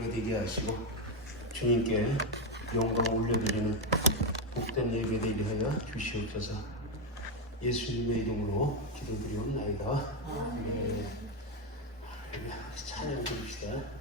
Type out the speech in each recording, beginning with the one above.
예배 되게 하시고 주님께 영광 올려드리는 복된 예배 되게 하여 주시옵소서. 예수님의 이름으로 기도드리옵나이다. 네. 찬양 부릅시다.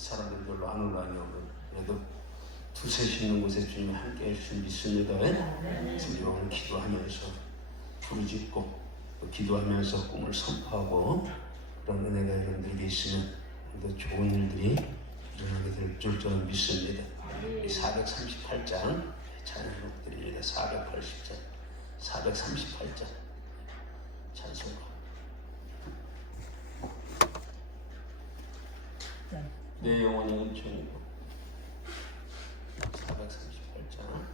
사람들이 별로 안 올라오냐고. 그래도 두세 시 있는 곳에 주님이 함께 해주신 믿습니다. 그래서 우리 오늘 기도하면서 부르짖고 기도하면서 꿈을 선포하고 그런 은혜가 여러분들에게 있으면 더 좋은 일들이 일어나게 될 줄 저는 믿습니다. 438장 찬양을 드립니다. 480장 438장 찬송가. 내 영혼이 은총이고 438장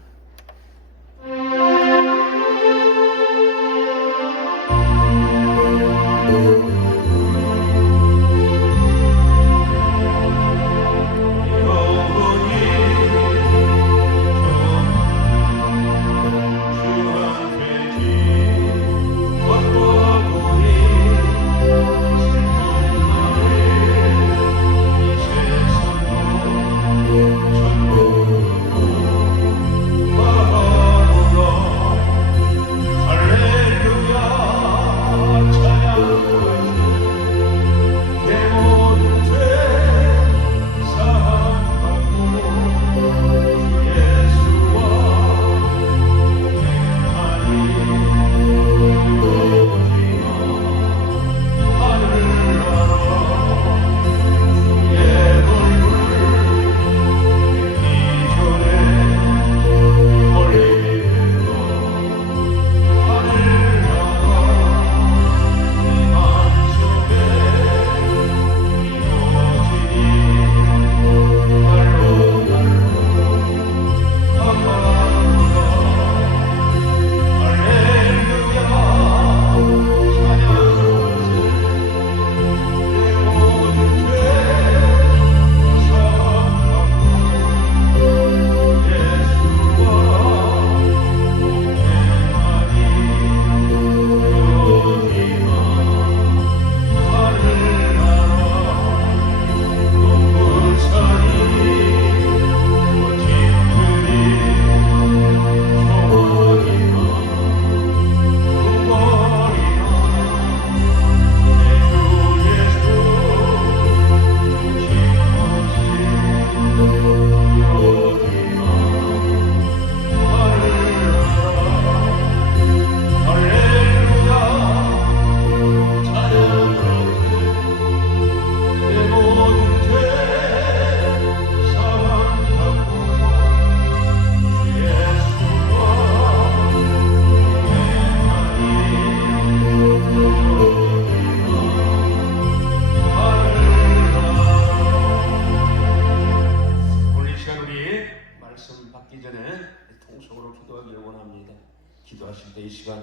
기도하실 때 이 시간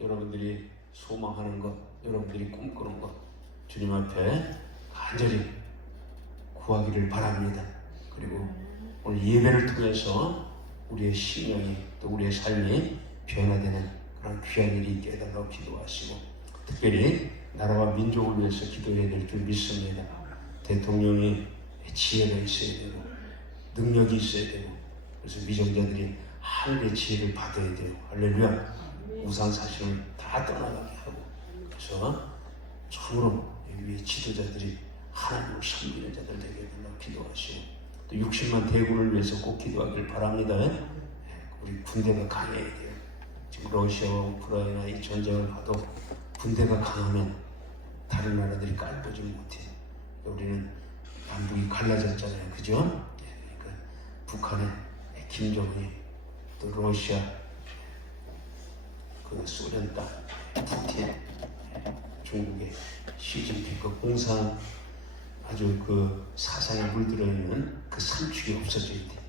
여러분들이 소망하는 것, 여러분들이 꿈꾸는 것 주님 앞에 간절히 구하기를 바랍니다. 그리고 오늘 예배를 통해서 우리의 신령이 또 우리의 삶이 변화되는 그런 귀한 일이 있게 해달라고 기도하시고, 특별히 나라와 민족을 위해서 기도해야 될 줄 믿습니다. 대통령이 지혜가 있어야 되고 능력이 있어야 되고, 그래서 위정자들이 하늘의 지혜를 받아야 돼요. 할렐루야. 우상 사실을 다 떠나가게 하고, 그래서 참으로 위에 지도자들이 하나님을 섬기는 자들 되게 해달라고 기도하시고, 또 60만 대군을 위해서 꼭 기도하길 바랍니다. 우리 군대가 강해야 돼요. 지금 러시아와 우크라이나 이 전쟁을 봐도 군대가 강하면 다른 나라들이 깔보지 못해요. 우리는 남북이 갈라졌잖아요. 그죠? 그러니까 북한의 김정은이, 또 러시아, 그 소련 땅 푸틴, 중국의 시진핑, 그 공산 아주 그 사상에 물들어 있는 그 삼축이 없어져야 돼.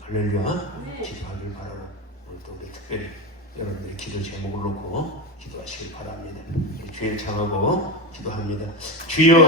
할렐루야. 기도하길 바라고, 오늘도 우리 특별히 여러분들의 기도 제목을 놓고 기도하시길 바랍니다. 우리 주일 창하고 기도합니다. 주여.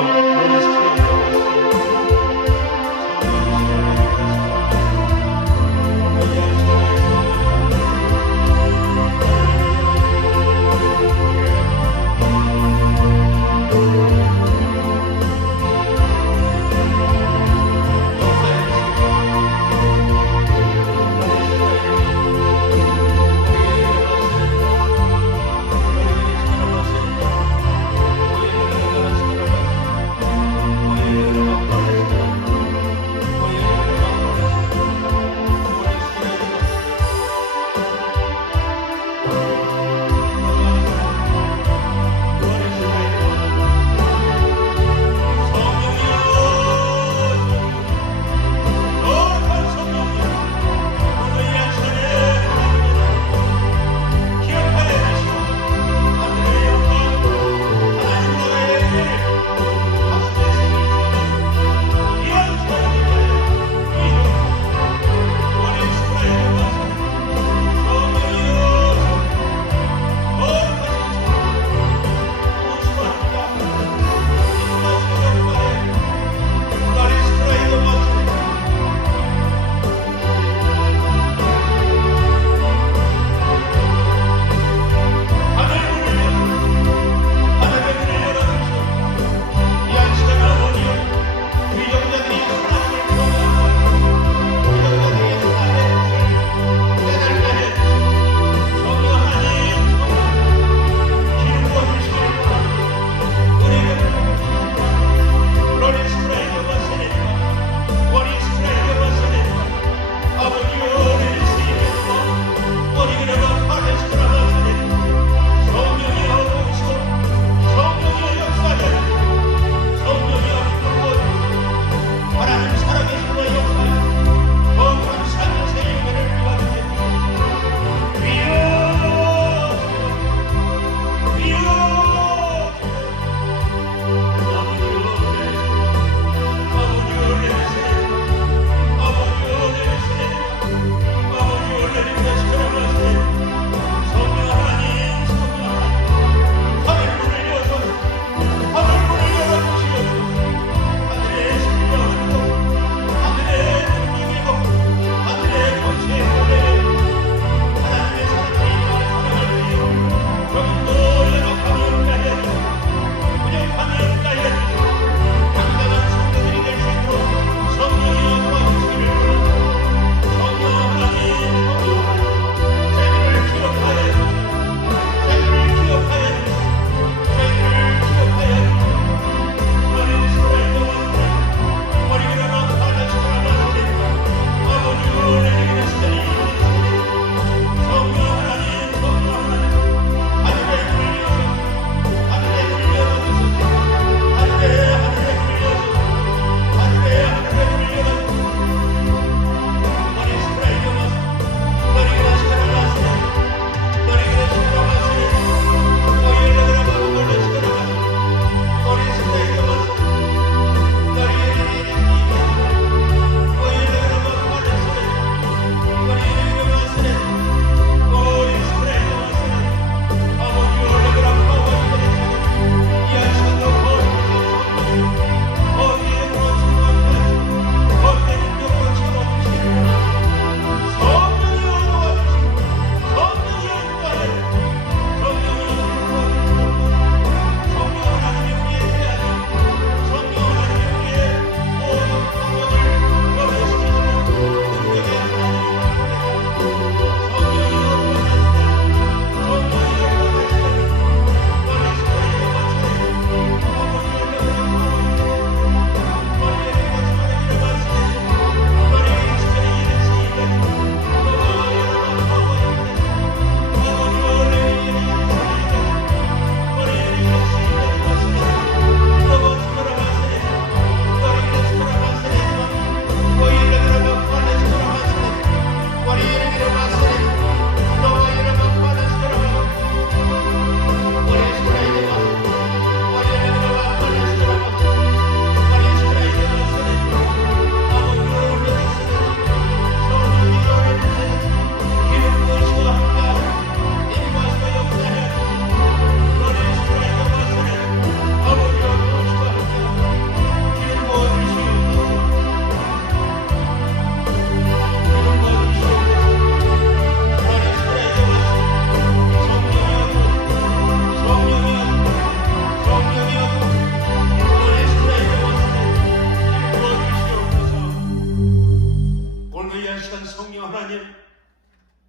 성령 하나님,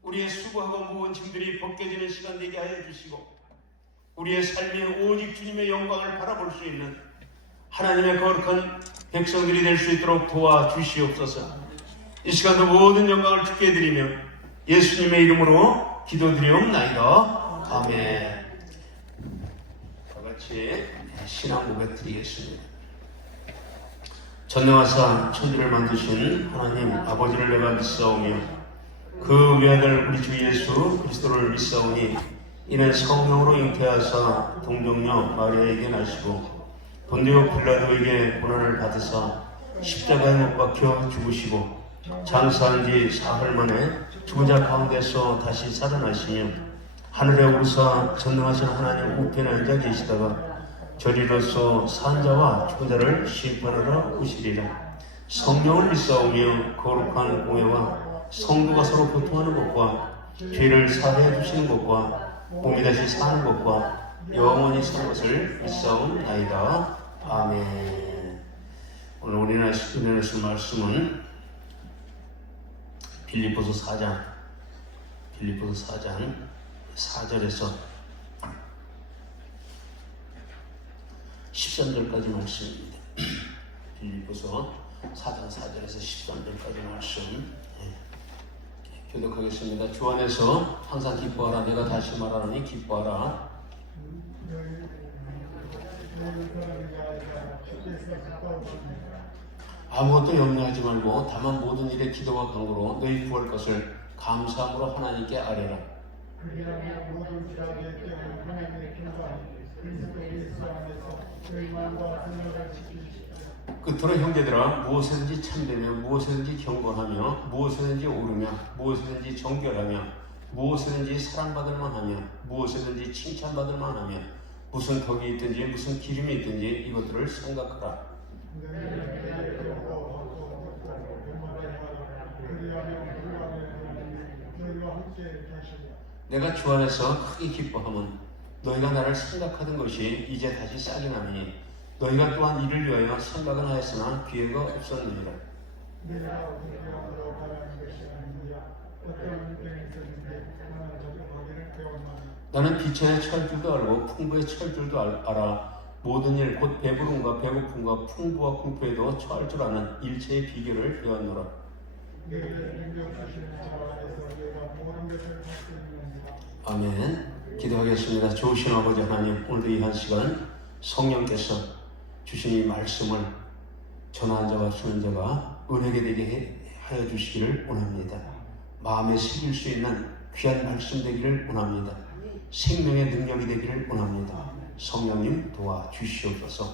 우리의 수고하고 무거운 짐들이 벗겨지는 시간 되게 하여 주시고 우리의 삶이 오직 주님의 영광을 바라볼 수 있는 하나님의 거룩한 백성들이 될 수 있도록 도와주시옵소서. 이 시간도 모든 영광을 주께 드리며 예수님의 이름으로 기도드리옵나이다. 아멘. 다같이 신앙 고백 드리겠습니다. 전능하사 천지를 만드신 하나님 아버지를 내가 믿사오며 그 외아들 우리 주 예수 그리스도를 믿사오니 이는 성령으로 잉태하사 동정녀 마리아에게 나시고 본디오 빌라도에게 고난을 받으사 십자가에 못 박혀 죽으시고 장사한 지 사흘 만에 죽은 자 가운데서 다시 살아나시며 하늘에 오르사 전능하신 하나님 우편에 앉아 계시다가 저리로서 산 자와 죽은 자를 심판하러 오시리라. 성령을 믿사오며 거룩한 공예와 성도가 서로 교통하는 것과 죄를 사하여 주시는 것과 몸이 다시 사는 것과 영원히 사는 것을 믿사옵나이다. 아멘. 오늘 우리가 은혜를 말씀은 빌립보서 4장 4절에서 13절까지 말씀입니다. 빌립보서 4장 4절에서 13절까지 말씀 교독하겠습니다. 주 안에서 항상 기뻐하라. 내가 다시 말하노니 기뻐하라. 아무것도 염려하지 말고 다만 모든 일에 기도와 간구로 너희 구할 것을 감사함으로 하나님께 아뢰라. 끝으로 형제들아, 무엇이든지 참되며 무엇이든지 경건하며 무엇이든지 옳으며 무엇이든지 정결하며 무엇이든지 사랑받을 만하며 무엇이든지 칭찬받을 만하며 무슨 덕이 있든지 무슨 기름이 있든지 이것들을 생각하라. 내가 주 안에서 크게 기뻐함은 너희가 나를 생각하던 것이 이제 다시 싹이 나니 너희가 또한 이를 위하여 생각은 하였으나 기회가 없었느니라. 나는 비천에 처할 줄도 알고 풍부에 처할 줄도 알아. 모든 일 곧 배부름과 배고픔과 풍부와 궁핍에도 처할 줄 아는 일체의 비결을 배웠노라. 아멘. 기도하겠습니다. 좋으신 아버지 하나님, 오늘도 이 한 시간 성령께서 주신 이 말씀을 전하는 자와 듣는 자가 은혜게 되게 하여 주시기를 원합니다. 마음에 새길 수 있는 귀한 말씀 되기를 원합니다. 생명의 능력이 되기를 원합니다. 성령님 도와주시옵소서.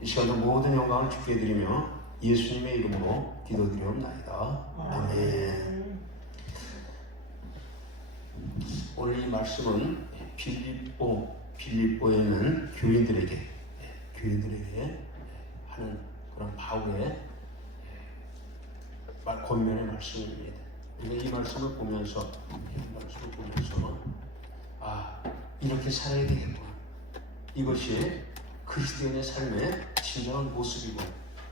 이 시간도 모든 영광을 주께 드리며 예수님의 이름으로 기도드리옵나이다. 아멘. 오늘 이 말씀은 빌립보에 있는 교인들에게 하는 그런 바울의 권면의 말씀입니다. 이 말씀을 보면서 이렇게 살아야 되겠구나. 이것이 그리스도인의 삶의 진정한 모습이고,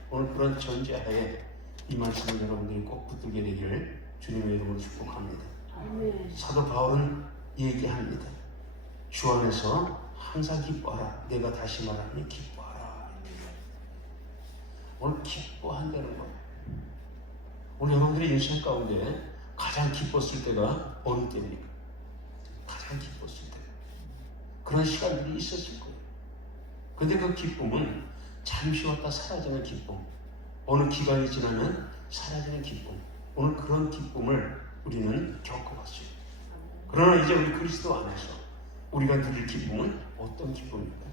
오늘 그런 전제하에 이 말씀을 여러분들이 꼭 붙들게 되기를 주님의 이름으로 축복합니다. 사도 바울은 얘기합니다. 주 안에서 항상 기뻐하라. 내가 다시 말하니 기뻐하라. 오늘 기뻐한다는 거예요. 오늘 여러분들의 인생 가운데 가장 기뻤을 때가 어느 때입니까? 가장 기뻤을 때. 그런 시간들이 있었을 거예요. 근데 그 기쁨은 잠시 왔다 사라지는 기쁨, 어느 기간이 지나면 사라지는 기쁨, 오늘 그런 기쁨을 우리는 겪어봤어요. 그러나 이제 우리 그리스도 안에서 우리가 누릴 기쁨은 어떤 기쁨입니까?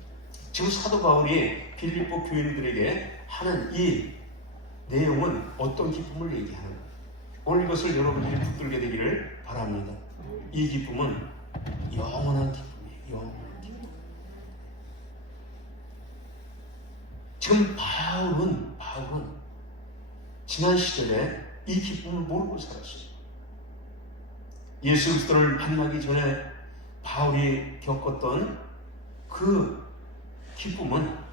지금 사도 바울이 빌립보 교인들에게 하는 이 내용은 어떤 기쁨을 얘기하는 거예요? 오늘 이것을 여러분들이 붙들게 되기를 바랍니다. 이 기쁨은 영원한 기쁨이에요. 영원한 기쁨. 지금 바울은 지난 시절에 이 기쁨을 모르고 살았어요. 예수 그리스도를 만나기 전에 바울이 겪었던 그 기쁨은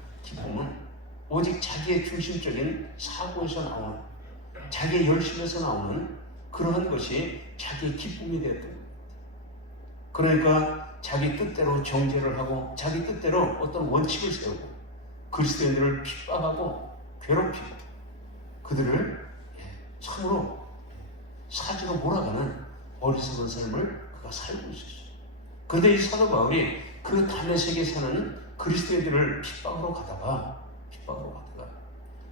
오직 자기의 중심적인 사고에서 나오는, 자기의 열심에서 나오는 그러한 것이 자기의 기쁨이 되었던 겁니다. 그러니까 자기 뜻대로 정죄를 하고 자기 뜻대로 어떤 원칙을 세우고 그리스도인들을 핍박하고 괴롭히고 그들을 참으로 사지로 몰아가는 어리석은 삶을 그가 살고 있었어요. 그런데 이 사도 바울이 그 다메섹에 사는 그리스도인들을 핍박으로 가다가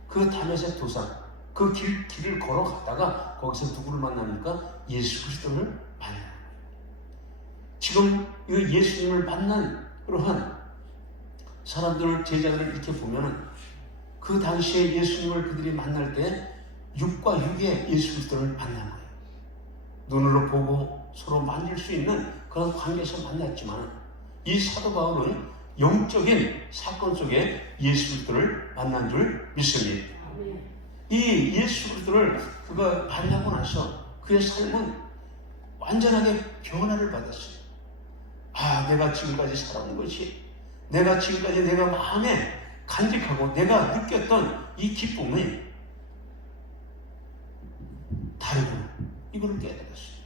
그 다메섹 도상 그 길을 걸어가다가 거기서 누구를 만납니까? 예수 그리스도를 만나요. 지금 이 예수님을 만난 그러한 사람들, 제자들을 이렇게 보면은 그 당시에 예수님을 그들이 만날 때 육과 육의 예수 그리스도를 만난 거예요. 눈으로 보고 서로 만질 수 있는 그런 관계에서 만났지만 이 사도 바울은 영적인 사건 속에 예수 그리스도를 만난 줄 믿습니다. 이 예수 그리스도를 그가 만나고 나서 그의 삶은 완전하게 변화를 받았어요. 내가 지금까지 살아온 것이 내가 지금까지 내가 마음에 간직하고 내가 느꼈던 이 기쁨이 다르구나. 이걸 깨달았어요.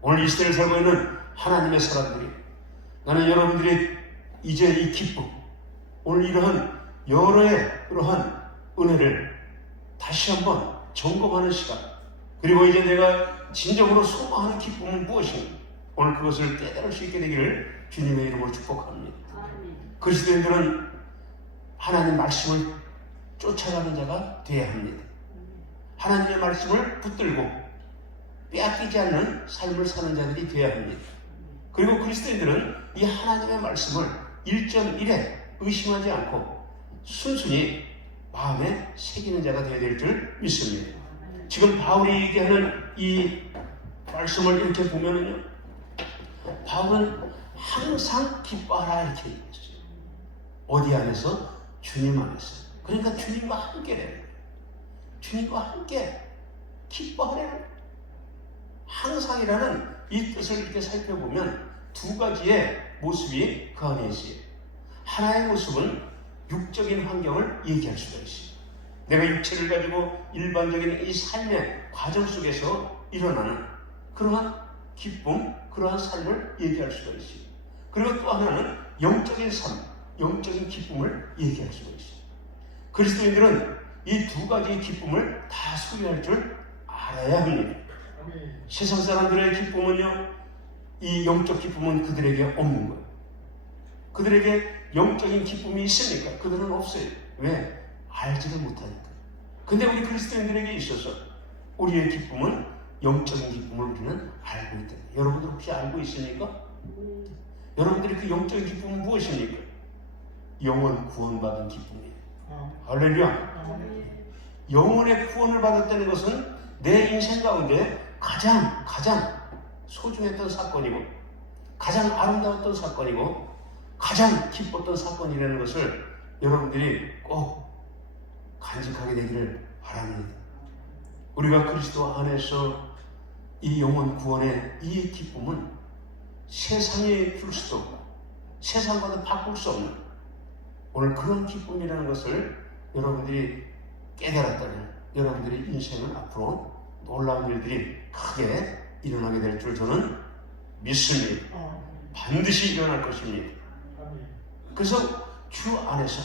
오늘 이 시대를 살고 있는 하나님의 사람들이 나는 여러분들이 이제 이 기쁨 오늘 이러한 여러의 그러한 은혜를 다시 한번 점검하는 시간 그리고 이제 내가 진정으로 소망하는 기쁨은 무엇인가 오늘 그것을 깨달을 수 있게 되기를 주님의 이름으로 축복합니다. 그리스도인들은 하나님 말씀을 쫓아가는 자가 되어야 합니다. 하나님의 말씀을 붙들고 빼앗기지 않는 삶을 사는 자들이 되어야 합니다. 그리고 그리스도인들은 이 하나님의 말씀을 1.1에 의심하지 않고 순순히 마음에 새기는 자가 되어야 될 줄 믿습니다. 지금 바울이 얘기하는 이 말씀을 이렇게 보면은요, 바울은 항상 기뻐하라 이렇게 얘기했어요. 어디 안에서? 주님 안에서. 그러니까 주님과 함께래요. 주님과 함께 기뻐하래요. 항상이라는 이 뜻을 이렇게 살펴보면 두 가지의 모습이 그 안에 있어요. 하나의 모습은 육적인 환경을 얘기할 수가 있어요. 내가 육체를 가지고 일반적인 이 삶의 과정 속에서 일어나는 그러한 기쁨, 그러한 삶을 얘기할 수가 있어요. 그리고 또 하나는 영적인 삶, 영적인 기쁨을 얘기할 수가 있어요. 그리스도인들은 이 두 가지의 기쁨을 다 소유할 줄 알아야 합니다. 세상 사람들의 기쁨은요, 이 영적 기쁨은 그들에게 없는 거예요. 그들에게 영적인 기쁨이 있습니까? 그들은 없어요. 왜? 알지를 못하니까. 근데 우리 그리스도인들에게 있어서 우리의 기쁨은 영적인 기쁨을 우리는 알고 있다. 여러분들 혹시 알고 있습니까? 여러분들이 그 영적인 기쁨은 무엇입니까? 영원 구원받은 기쁨이에요. 할렐루야. 영원의 구원을 받았다는 것은 내 인생 가운데 가장 소중했던 사건이고 가장 아름다웠던 사건이고 가장 기뻤던 사건이라는 것을 여러분들이 꼭 간직하게 되기를 바랍니다. 우리가 그리스도 안에서 이 영원 구원의 이 기쁨은 세상이 줄 수도 없고 세상과도 바꿀 수 없는 오늘 그런 기쁨이라는 것을 여러분들이 깨달았다면 여러분들의 인생은 앞으로 놀라운 일들이 크게 일어나게 될 줄 저는 믿습니다. 반드시 일어날 것입니다. 그래서 주 안에서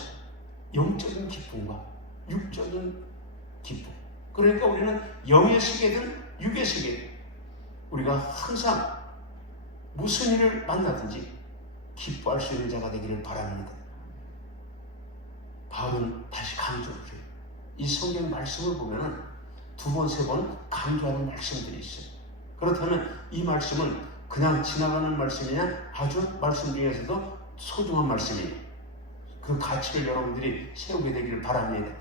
영적인 기쁨과 육적인 기쁨, 그러니까 우리는 영의 세계든 육의 세계든 우리가 항상 무슨 일을 만나든지 기뻐할 수 있는 자가 되기를 바랍니다. 바울은 다시 강조해요. 이 성경 말씀을 보면 두 번, 세 번 강조하는 말씀들이 있어요. 그렇다면 이 말씀은 그냥 지나가는 말씀이냐 아주 말씀 중에서도 소중한 말씀이에요. 그 가치를 여러분들이 세우게 되기를 바랍니다.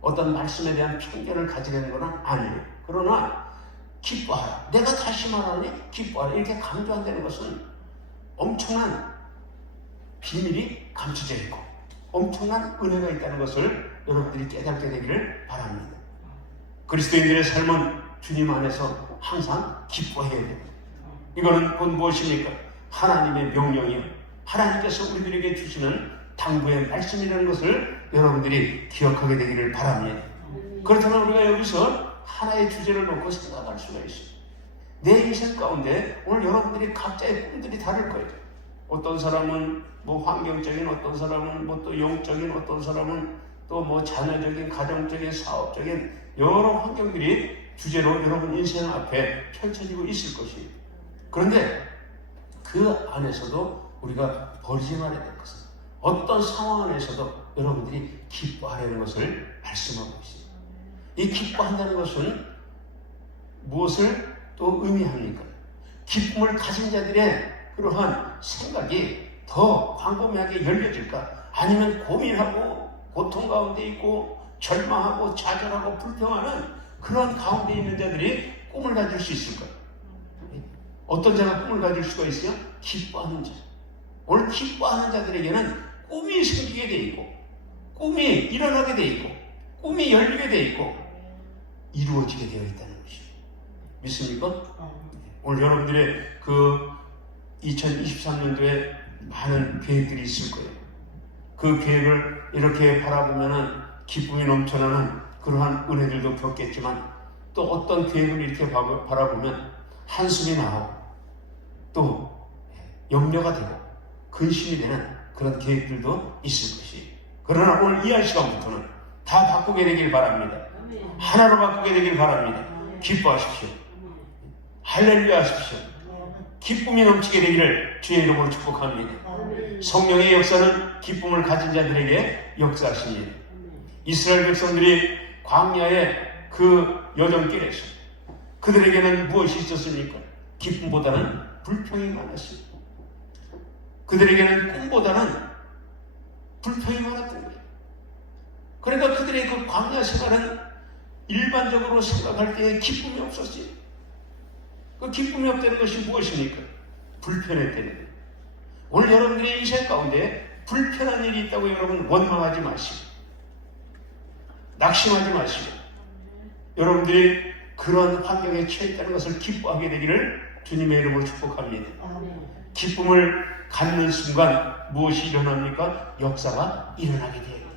어떤 말씀에 대한 편견을 가지려는 건 아니에요. 그러나 기뻐하라. 내가 다시 말하니 기뻐하라. 이렇게 강조한다는 것은 엄청난 비밀이 감춰져 있고 엄청난 은혜가 있다는 것을 여러분들이 깨닫게 되기를 바랍니다. 그리스도인들의 삶은 주님 안에서 항상 기뻐해야 됩니다. 이거는 곧 무엇입니까? 하나님의 명령이요. 하나님께서 우리들에게 주시는 당부의 말씀이라는 것을 여러분들이 기억하게 되기를 바랍니다. 그렇다면 우리가 여기서 하나의 주제를 놓고 생각할 수가 있습니다. 인생 가운데 오늘 여러분들이 각자의 꿈들이 다를 거예요. 어떤 사람은 뭐 환경적인, 어떤 사람은 뭐 또 영적인, 어떤 사람은 또 뭐 자녀적인, 가정적인, 사업적인 여러 환경들이 주제로 여러분 인생 앞에 펼쳐지고 있을 것이에요. 그런데 그 안에서도 우리가 버리지 말아야 될 것은 어떤 상황 안에서도 여러분들이 기뻐하려는 것을 말씀하고 있어요. 이 기뻐한다는 것은 무엇을 또 의미합니까? 기쁨을 가진 자들의 그러한 생각이 더 광범위하게 열려질까? 아니면 고민하고 고통 가운데 있고 절망하고 좌절하고 불평하는 그런 가운데 있는 자들이 꿈을 가질 수 있을까? 어떤 자가 꿈을 가질 수가 있어요? 기뻐하는 자. 오늘 기뻐하는 자들에게는 꿈이 생기게 돼 있고 꿈이 일어나게 돼 있고 꿈이 열리게 돼 있고 이루어지게 되어 있다는 것이죠. 믿습니까? 오늘 여러분들의 그 2023년도에 많은 계획들이 있을 거예요. 그 계획을 이렇게 바라보면은 기쁨이 넘쳐나는 그러한 은혜들도 겪겠지만 또 어떤 계획을 이렇게 바라보면 한숨이 나오고 또 염려가 되고 근심이 되는 그런 계획들도 있을 것이에요. 그러나 오늘 이 한 시간부터는 다 바꾸게 되길 바랍니다. 하나로 바꾸게 되길 바랍니다. 기뻐하십시오. 할렐루야 하십시오. 기쁨이 넘치게 되기를 주의 이름으로 축복합니다. 성령의 역사는 기쁨을 가진 자들에게 역사하십니다. 이스라엘 백성들이 광야의 그 여정길에서 그들에게는 무엇이 있었습니까? 기쁨보다는 불평이 많았습니다. 그들에게는 꿈보다는 불평이 많았던 거예요. 그러니까 그들의 그 광야 생활은 일반적으로 생각할 때에 기쁨이 없었어요. 그 기쁨이 없다는 것이 무엇입니까? 불편했다는 거예요. 오늘 여러분들의 인생 가운데 불편한 일이 있다고 여러분 원망하지 마시고 낙심하지 마시고 여러분들이 그런 환경에 처했다는 것을 기뻐하게 되기를 주님의 이름으로 축복합니다. 기쁨을 갖는 순간 무엇이 일어납니까? 역사가 일어나게 돼요.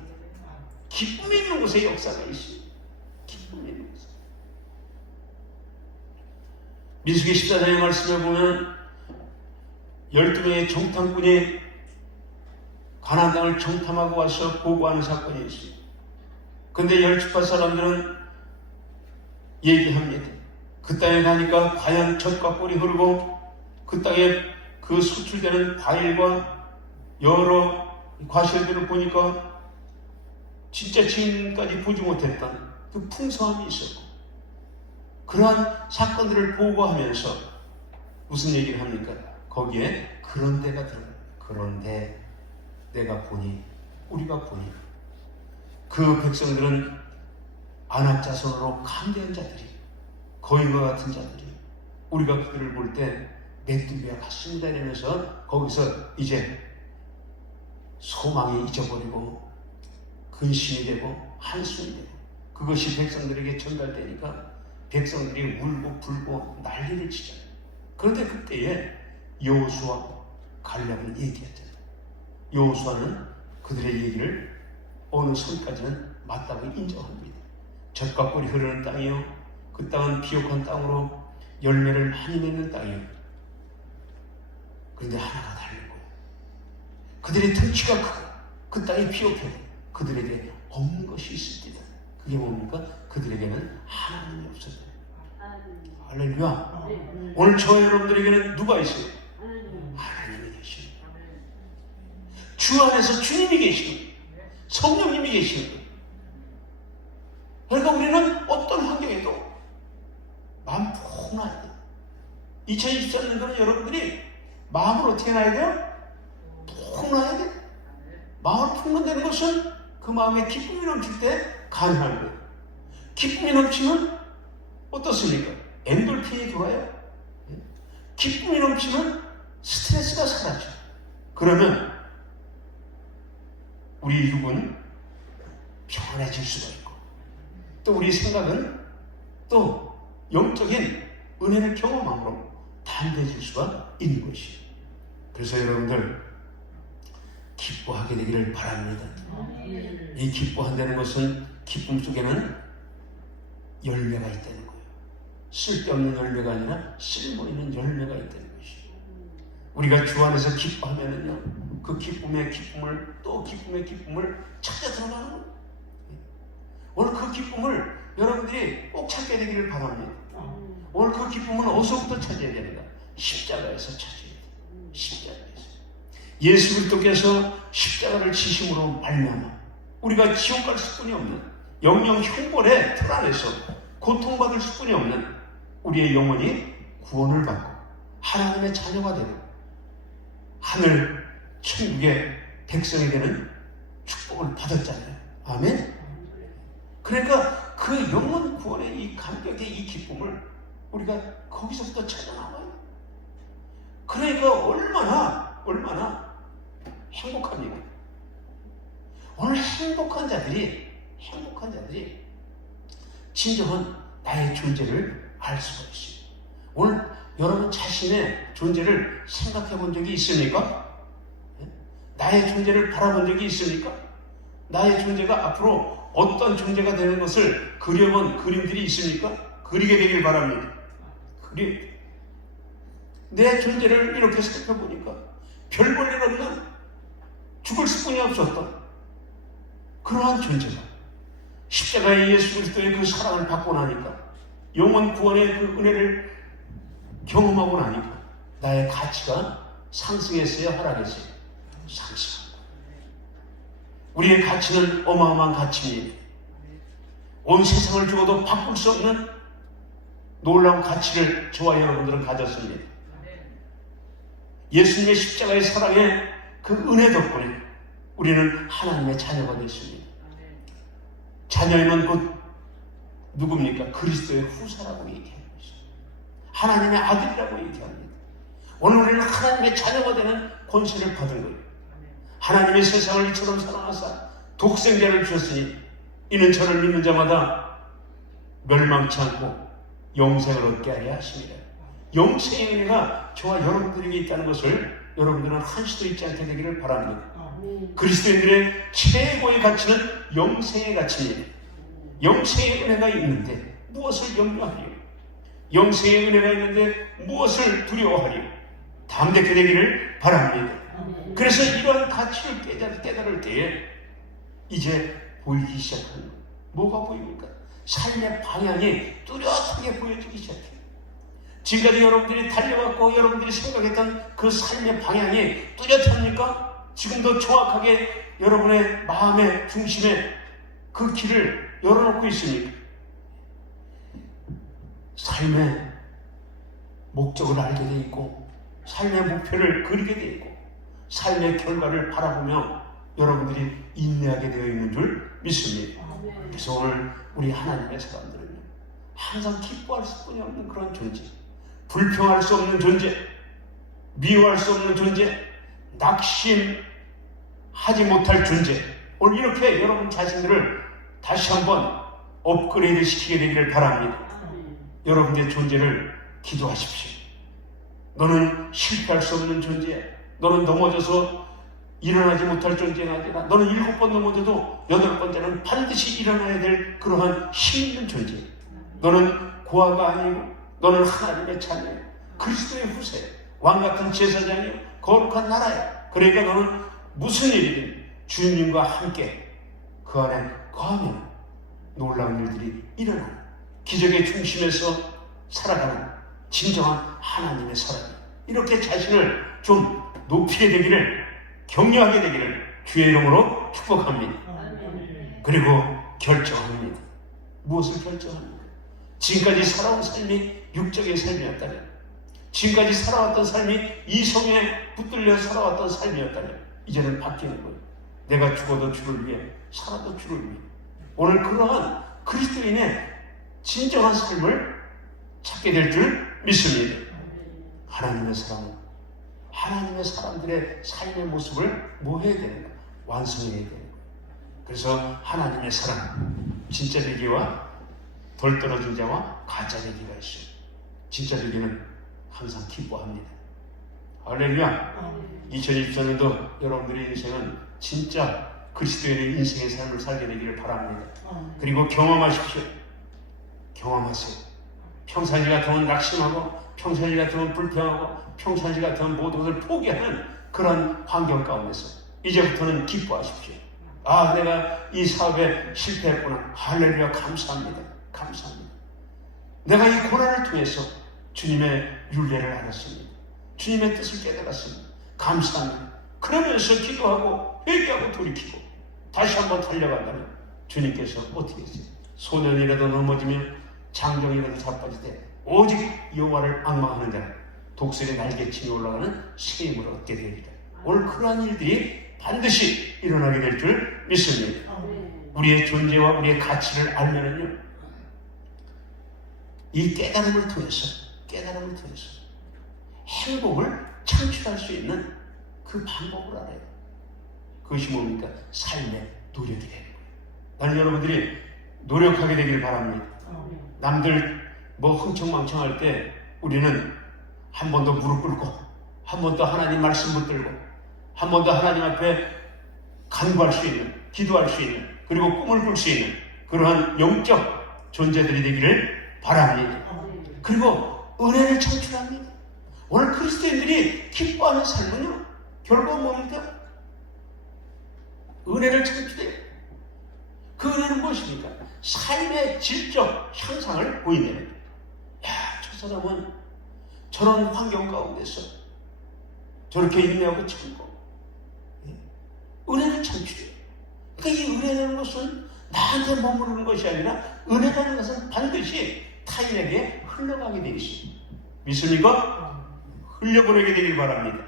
기쁨이 있는 곳에 역사가 있습니다. 기쁨이 있는 곳에. 민수기 14장의 말씀에 보면 12명의 정탐꾼이 가나안 땅을 정탐하고 와서 보고하는 사건이 있습니다. 그런데 열주파 사람들은 얘기합니다. 그 땅에 가니까 과연 젖과 꿀이 흐르고 그 땅에 그 수출되는 과일과 여러 과실들을 보니까 진짜 지금까지 보지 못했던 그 풍성함이 있었고 그러한 사건들을 보고하면서 무슨 얘기를 합니까? 거기에 그런 데가 들어가요. 그런데 내가 보니 우리가 보니 그 백성들은 안악 자손으로 강대한 자들이 거인과 같은 자들이 우리가 그들을 볼 때 메뚜기와 같습니다 이러면서 거기서 이제 소망이 잊어버리고 근심이 되고 한숨이 되고 그것이 백성들에게 전달되니까 백성들이 울고 불고 난리를 치잖아요. 그런데 그때에 여호수아 갈렙을 얘기했잖아요. 여호수아는 그들의 얘기를 어느 선까지는 맞다고 인정합니다. 젖과 꿀이 흐르는 땅이요 그 땅은 비옥한 땅으로 열매를 많이 맺는 땅이요. 그런데 하나가 다르고 그들의 덩치가 크고 그 땅이 비옥해도 그들에게 없는 것이 있습니다. 그게 뭡니까? 그들에게는 하나님이 없었다. 할렐루야. 오늘 저 여러분들에게는 누가 있어요? 하나님이 계십니다. 주 안에서 주님이 계십니다. 성령님이 계십니다. 그러니까 우리는 어떤 환경에도 마음 푹 놔야 돼요. 2023년도는 여러분들이 마음을 어떻게 놔야 돼요? 푹 놔야 돼요. 마음을 푹 넣는 것은 그 마음에 기쁨이 넘칠 때 가능한 거예요. 기쁨이 넘치면 어떻습니까? 엔돌핀이 돌아요. 기쁨이 넘치면 스트레스가 사라져. 그러면 우리 육은 평안해질 수가 있고 또 우리 생각은 또 영적인 은혜를 경험함으로 담대해질 수가 있는 것이에요. 그래서 여러분들 기뻐하게 되기를 바랍니다. 이 기뻐한다는 것은 기쁨 속에는 열매가 있다는 거예요. 쓸데없는 열매가 아니라 쓸모있는 열매가 있다는 것이죠. 우리가 주 안에서 기뻐하면은요, 그 기쁨의 기쁨을 또 기쁨의 기쁨을 찾아 들어가는 거예요. 오늘 그 기쁨을 여러분들이 꼭 찾게 되기를 바랍니다. 오늘 그 기쁨은 어디서부터 찾아야 됩니다. 십자가에서 찾아야 돼요. 십자가에서. 예수 그리스도께서 십자가를 지심으로 말미암아 우리가 지옥 갈 수뿐이 없는 영영 형벌의 틀 안에서 고통받을 수뿐이 없는 우리의 영혼이 구원을 받고 하나님의 자녀가 되고 하늘 천국의 백성이 되는 축복을 받았잖아요. 아멘. 그러니까 그 영혼 구원의 이 감격의 이 기쁨을 우리가 거기서부터 찾아 나와요. 그러니까 얼마나 행복합니까? 오늘 행복한 자들이 진정한 나의 존재를 알 수가 있어요. 오늘 여러분 자신의 존재를 생각해 본 적이 있습니까? 나의 존재를 바라본 적이 있습니까? 나의 존재가 앞으로 어떤 존재가 되는 것을 그려본 그림들이 있습니까? 그리게 되길 바랍니다. 내 존재를 이렇게 살펴보니까 별 볼 일 없는 죽을 수뿐이 없었던 그러한 존재가 십자가의 예수 그리스도의 그 사랑을 받고 나니까 영원 구원의 그 은혜를 경험하고 나니까 나의 가치가 상승했어요? 하락했어요? 상승. 우리의 가치는 어마어마한 가치입니다. 온 세상을 주어도 바꿀 수 없는 놀라운 가치를 저와 여러분들은 가졌습니다. 예수님의 십자가의 사랑의 그 은혜 덕분에 우리는 하나님의 자녀가 됐습니다. 자녀이면 곧 누굽니까? 그리스도의 후사라고 얘기하고 있습니다. 하나님의 아들이라고 얘기합니다. 오늘 우리는 하나님의 자녀가 되는 권세를 받은 거예요. 하나님의 세상을 이처럼 사랑하사 독생자를 주셨으니 이는 저를 믿는 자마다 멸망치 않고 영생을 얻게 하려 하십니다. 영생의 은혜가 저와 여러분들에게 있다는 것을 여러분들은 한시도 잊지 않게 되기를 바랍니다. 그리스도인들의 최고의 가치는 영생의 가치입니다. 영생의 은혜가 있는데 무엇을 염려하리요? 영생의 은혜가 있는데 무엇을 두려워하리요? 담대케 되기를 바랍니다. 그래서 이러한 가치를 깨달을 때에 이제 보이기 시작하는 거예요. 뭐가 보입니까? 삶의 방향이 뚜렷하게 보여지기 시작해요. 지금까지 여러분들이 달려왔고 여러분들이 생각했던 그 삶의 방향이 뚜렷합니까? 지금도 정확하게 여러분의 마음의 중심에 그 길을 열어놓고 있습니까? 삶의 목적을 알게 돼 있고 삶의 목표를 그리게 돼 있고 삶의 결과를 바라보며 여러분들이 인내하게 되어 있는 줄 믿습니다. 그래서 오늘 우리 하나님의 사람들은요, 항상 기뻐할 수뿐이 없는 그런 존재, 불평할 수 없는 존재, 미워할 수 없는 존재, 낙심하지 못할 존재, 오늘 이렇게 여러분 자신들을 다시 한번 업그레이드 시키게 되기를 바랍니다. 여러분의 존재를 기도하십시오. 너는 실패할 수 없는 존재야. 너는 넘어져서 일어나지 못할 존재가 아니라 너는 7번 넘어져도 8번째는 반드시 일어나야 될 그러한 힘 있는 존재. 너는 고아가 아니고 너는 하나님의 자녀야. 그리스도의 후세, 왕같은 제사장이요, 거룩한 나라야. 그러니까 너는 무슨 일이든 주님과 함께 그 안에 거하면 놀라운 일들이 일어나는 기적의 중심에서 살아가는 진정한 하나님의 사람이야. 이렇게 자신을 좀 높이게 되기를, 격려하게 되기를 주의 이름으로 축복합니다. 그리고 결정합니다. 무엇을 결정합니까? 지금까지 살아온 삶이 육적의 삶이었다면, 지금까지 살아왔던 삶이 이성에 붙들려 살아왔던 삶이었다면 이제는 바뀌는 거예요. 내가 죽어도 주를 위해, 살아도 주를 위해. 오늘 그러한 그리스도인의 진정한 삶을 찾게 될 줄 믿습니다. 하나님의 사랑은 하나님의 사람들의 삶의 모습을 뭐 해야 되는가? 완성해야 되는 거예요. 그래서 하나님의 사랑, 진짜 되기와 덜 떨어진 자와 가짜 되기가 있어요. 진짜 되기는 항상 기뻐합니다. 할렐루야. 2024년도 여러분들의 인생은 진짜 그리스도인의 인생의 삶을 살게 되기를 바랍니다. 그리고 경험하십시오. 경험하세요. 평상시 같으면 낙심하고 평상시 같으면 불평하고 평상시 같으면 모든 것을 포기하는 그런 환경 가운데서 이제부터는 기뻐하십시오. 아, 내가 이 사업에 실패했구나. 할렐루야, 감사합니다. 감사합니다. 내가 이 고난을 통해서 주님의 율례를 알았습니다. 주님의 뜻을 깨달았습니다. 감사합니다. 그러면서 기도하고 회개하고 돌이키고 다시 한번 달려간다면 주님께서 어떻게 했어요? 소년이라도 넘어지면 장정이라도 자빠지되 오직 여호와를 앙망하는 자는 독수리 날개치에 올라가는 새 힘을 얻게 되리라. 오늘 그러한 일들이 반드시 일어나게 될 줄 믿습니다. 우리의 존재와 우리의 가치를 알면은요, 이 깨달음을 통해서 행복을 창출할 수 있는 그 방법을 알아요. 그것이 뭡니까? 삶의 노력이래요. 나는 여러분들이 노력하게 되길 바랍니다. 남들 뭐 흥청망청할 때 우리는 한 번 더 무릎 꿇고 한 번 더 하나님 말씀 붙들고 한 번 더 하나님 앞에 간구할 수 있는, 기도할 수 있는, 그리고 꿈을 꿀 수 있는 그러한 영적 존재들이 되기를 바랍니다. 그리고 은혜를 창출합니다. 오늘 그리스도인들이 기뻐하는 삶은요, 결국 뭡니까? 은혜를 창출해요. 그 은혜는 무엇입니까? 삶의 질적 향상을 보이네요. 야, 저 사람은 저런 환경 가운데서 저렇게 인내하고 참고 은혜를 창출해요. 그러니까 이 은혜라는 것은 나한테 머무르는 것이 아니라 은혜라는 것은 반드시 타인에게 흘러가게 되어 있습니다. 믿습니까? 흘려보내게 되길 바랍니다.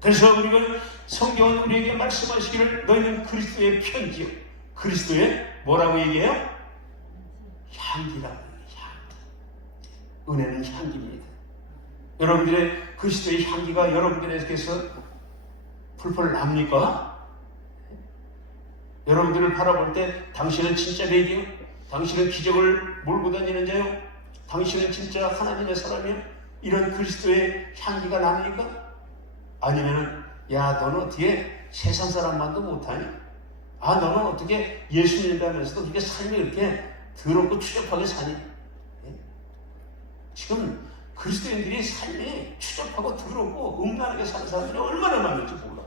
그래서 우리가 성경은 우리에게 말씀하시기를 너희는 그리스도의 편지요. 그리스도의 뭐라고 얘기해요? 향기라고 얘기해요. 향기. 은혜는 향기입니다. 여러분들의 그리스도의 향기가 여러분들에게서 풀풀 납니까? 여러분들을 바라볼 때 당신은 진짜 레디요? 당신은 기적을 몰고 다니는 자요? 당신은 진짜 하나님의 사람이요? 이런 그리스도의 향기가 납니까? 아니면 야, 너는 어떻게 세상 사람만도 못하니? 아, 너는 어떻게 예수 믿으면서도 그렇게 삶이 이렇게 더럽고 추잡하게 사니? 지금 그리스도인들이 삶이 추잡하고 더럽고 음란하게 사는 사람들이 얼마나 많은지 몰라.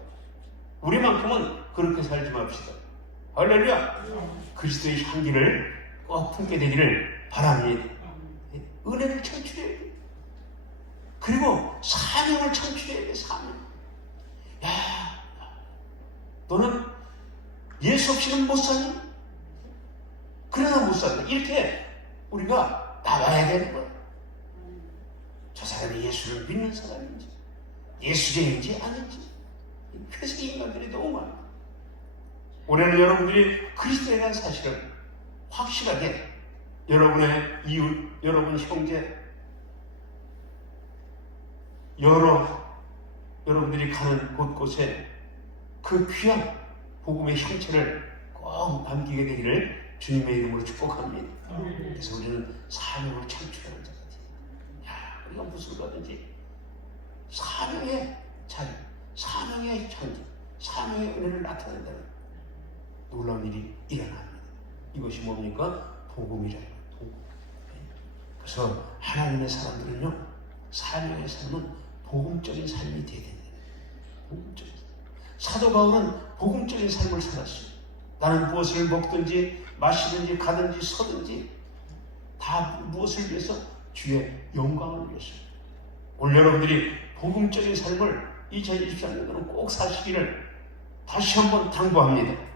우리만큼은 그렇게 살지 맙시다. 할렐루야. 그리스도의 향기를 꼭 품게 되기를 바랍니다. 은혜를 창출해야 돼. 그리고 사명을 창출해야 돼. 사명. 야, 너는 예수 없이는 못 사니? 그러나 못 산다. 이렇게 우리가 나와야 되는 거야. 저 사람이 예수를 믿는 사람인지, 예수쟁인지 아닌지. 회색 인간들이 너무 많아. 올해는 여러분들이 그리스도에 대한 사실을 확실하게 여러분의 이웃, 여러분 형제, 여러분들이 가는 곳곳에 그 귀한 복음의 형체를 꼭 남기게 되기를 주님의 이름으로 축복합니다. 그래서 우리는 사명을 창출하는 자 같아요. 야, 우리가 무슨 거든지 사명의 자리, 사명의 향기, 사명의 은혜를 나타낸다는 놀라운 일이 일어납니다. 이것이 뭡니까? 복음이라는 거예요. 그래서 하나님의 사람들은요, 사명의 삶은 복음적인 삶이 되어야 된다. 복음적인 삶. 사도 바울은 복음적인 삶을 살았어요. 나는 무엇을 먹든지 마시든지 가든지 서든지 다 무엇을 위해서? 주의 영광을 위해서. 오늘 여러분들이 복음적인 삶을 2023년도는 꼭 사시기를 다시 한번 당부합니다.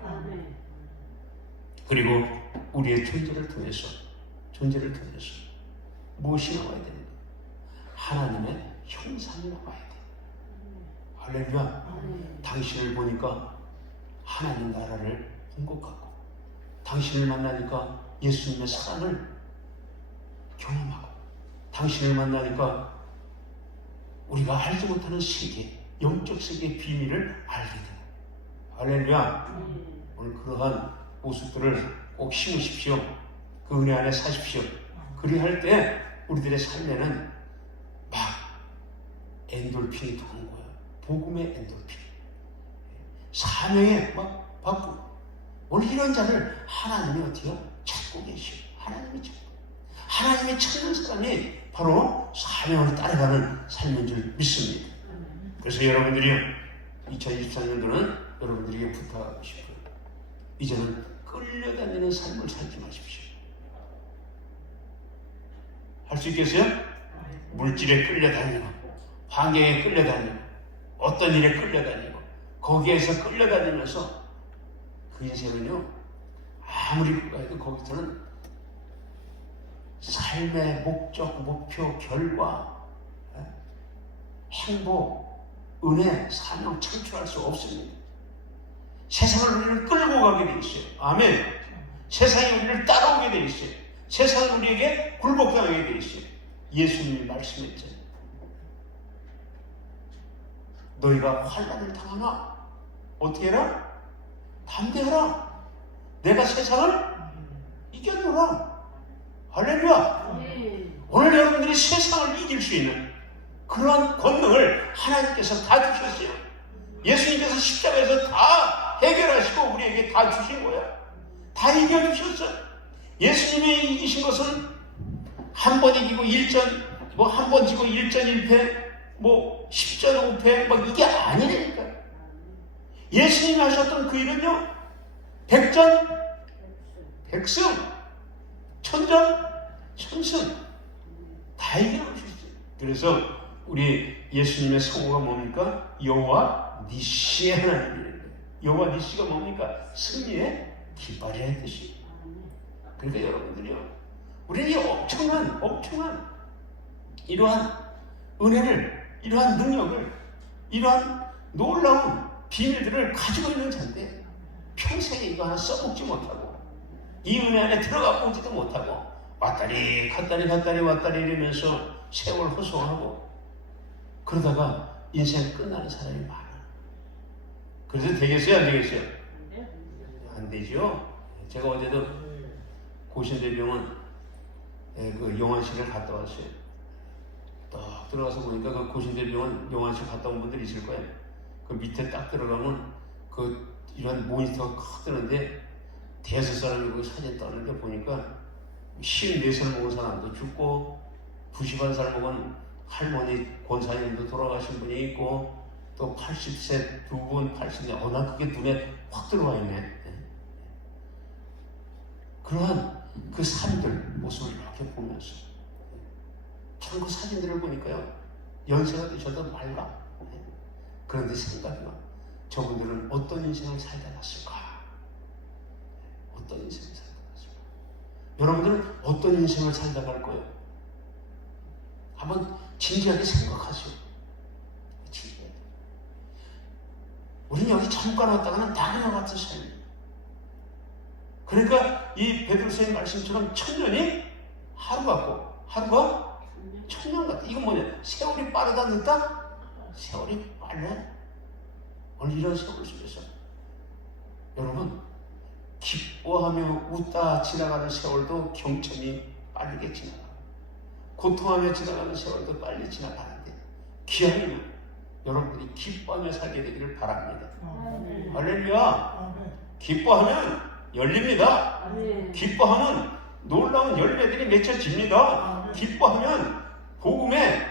그리고 우리의 존재를 통해서 무엇이 나와야 됩니까? 하나님의 형상이 나와야 돼요. 할렐루야. 당신을 보니까 하나님 나라를 본 것 같고, 당신을 만나니까 예수님의 사랑을 경험하고, 당신을 만나니까 우리가 알지 못하는 세계, 영적 세계의 비밀을 알게 돼요. 할렐루야. 오늘 그러한 모습들을 꼭 심으십시오. 그 은혜 안에 사십시오. 그리할 때 우리들의 삶에는 막 엔돌핀이 도는 거예요. 복음의 엔돌핀. 사명에 막 바쁘고. 오늘 이런 자를 하나님이 어떻게 찾고 계시오. 하나님이 찾고. 하나님이 찾는 사람이 바로 사명을 따라가는 삶인 줄 믿습니다. 그래서 여러분들이요, 2023년도는 여러분들에게 부탁하고 싶어요. 이제는 끌려다니는 삶을 살지 마십시오. 할 수 있겠어요? 물질에 끌려다니고, 환경에 끌려다니고, 어떤 일에 끌려다니고, 거기에서 끌려다니면서 그 인생은요, 아무리 해도 거기서는 삶의 목적, 목표, 결과, 행복, 은혜, 사명 창출할 수 없습니다. 세상을 우리를 끌고 가게 돼 있어요. 아멘. 세상이 우리를 따라오게 돼 있어요. 세상은 우리에게 굴복당하게 돼 있어요. 예수님이 말씀했잖아요. 너희가 환난을 당하나 어떻게 해라? 담대하라. 내가 세상을 이겼노라. 할렐루야. 오늘 여러분들이 세상을 이길 수 있는 그러한 권능을 하나님께서 다 주셨어요. 예수님께서 십자가에서 다 해결하시고 우리에게 다 주신 거야. 다 이겨주셨어. 예수님이 이기신 것은 한 번 이기고 1전, 한 번 지고 1전 1패, 10전 5패, 이게 아니라니까. 예수님이 하셨던 그 일은요, 100전 100승, 1000전 1000승 다 이겨주셨어요. 그래서 우리 예수님의 성호가 뭡니까? 여호와 니시의 하나님이에요. 여호와 니시가 뭡니까? 승리의 깃발이라는 뜻이에요. 그러니까 여러분들이요, 우리는 이 엄청난 이러한 은혜를, 이러한 능력을, 이러한 놀라운 비밀들을 가지고 있는 자인데 평생에 이거 하나 써먹지 못하고 이 은혜 안에 들어가 보지도 못하고 왔다리 갔다리 이러면서 세월 호소하고 그러다가 인생 끝나는 사람이 많아. 그래서 되겠어요? 안 되겠어요? 안 되죠. 제가 어제도 고신대병원 그 영안실을 갔다 왔어요. 딱 들어가서 보니까 그 고신대병원 영안실 갔다 온 분들 있을 거예요. 그 밑에 딱 들어가면 그 이런 모니터가 커 뜨는데 대여섯 사람이 그 사진 떠는데 보니까 54살 먹은 사람도 죽고 91살 먹은 할머니 권사님도 돌아가신 분이 있고 또 80세 두 분, 80세 난 그게 눈에 확 들어와 있네. 그러한 그 사람들 모습을 이렇게 보면서 참 그 사진들을 보니까요, 연세가 드셔도 맑아. 그런데 생각이 나. 저분들은 어떤 인생을 살다 갔을까? 어떤 인생을 살다 갔을까? 여러분들은 어떤 인생을 살다 갈 거예요? 한번 진지하게 생각하시오. 진지하게. 우리는 여기 잠깐 왔다가는 나그네 같은 삶이에요. 그러니까 이 베드로서의 말씀처럼 천년이 하루 같고 하루가 천년 같다. 이건 뭐냐? 세월이 빠르다 늦다? 세월이 빨라. 오늘 이런 세월 속에서 여러분 기뻐하며 웃다 지나가는 세월도 경청이 빠르게 지나가. 고통하며 지나가는 세월도 빨리 지나가는데 기왕이면 여러분들이 기뻐하며 살게 되기를 바랍니다. 할렐루야. 기뻐하면 열립니다. 기뻐하면 놀라운 열매들이 맺혀집니다. 기뻐하면 복음의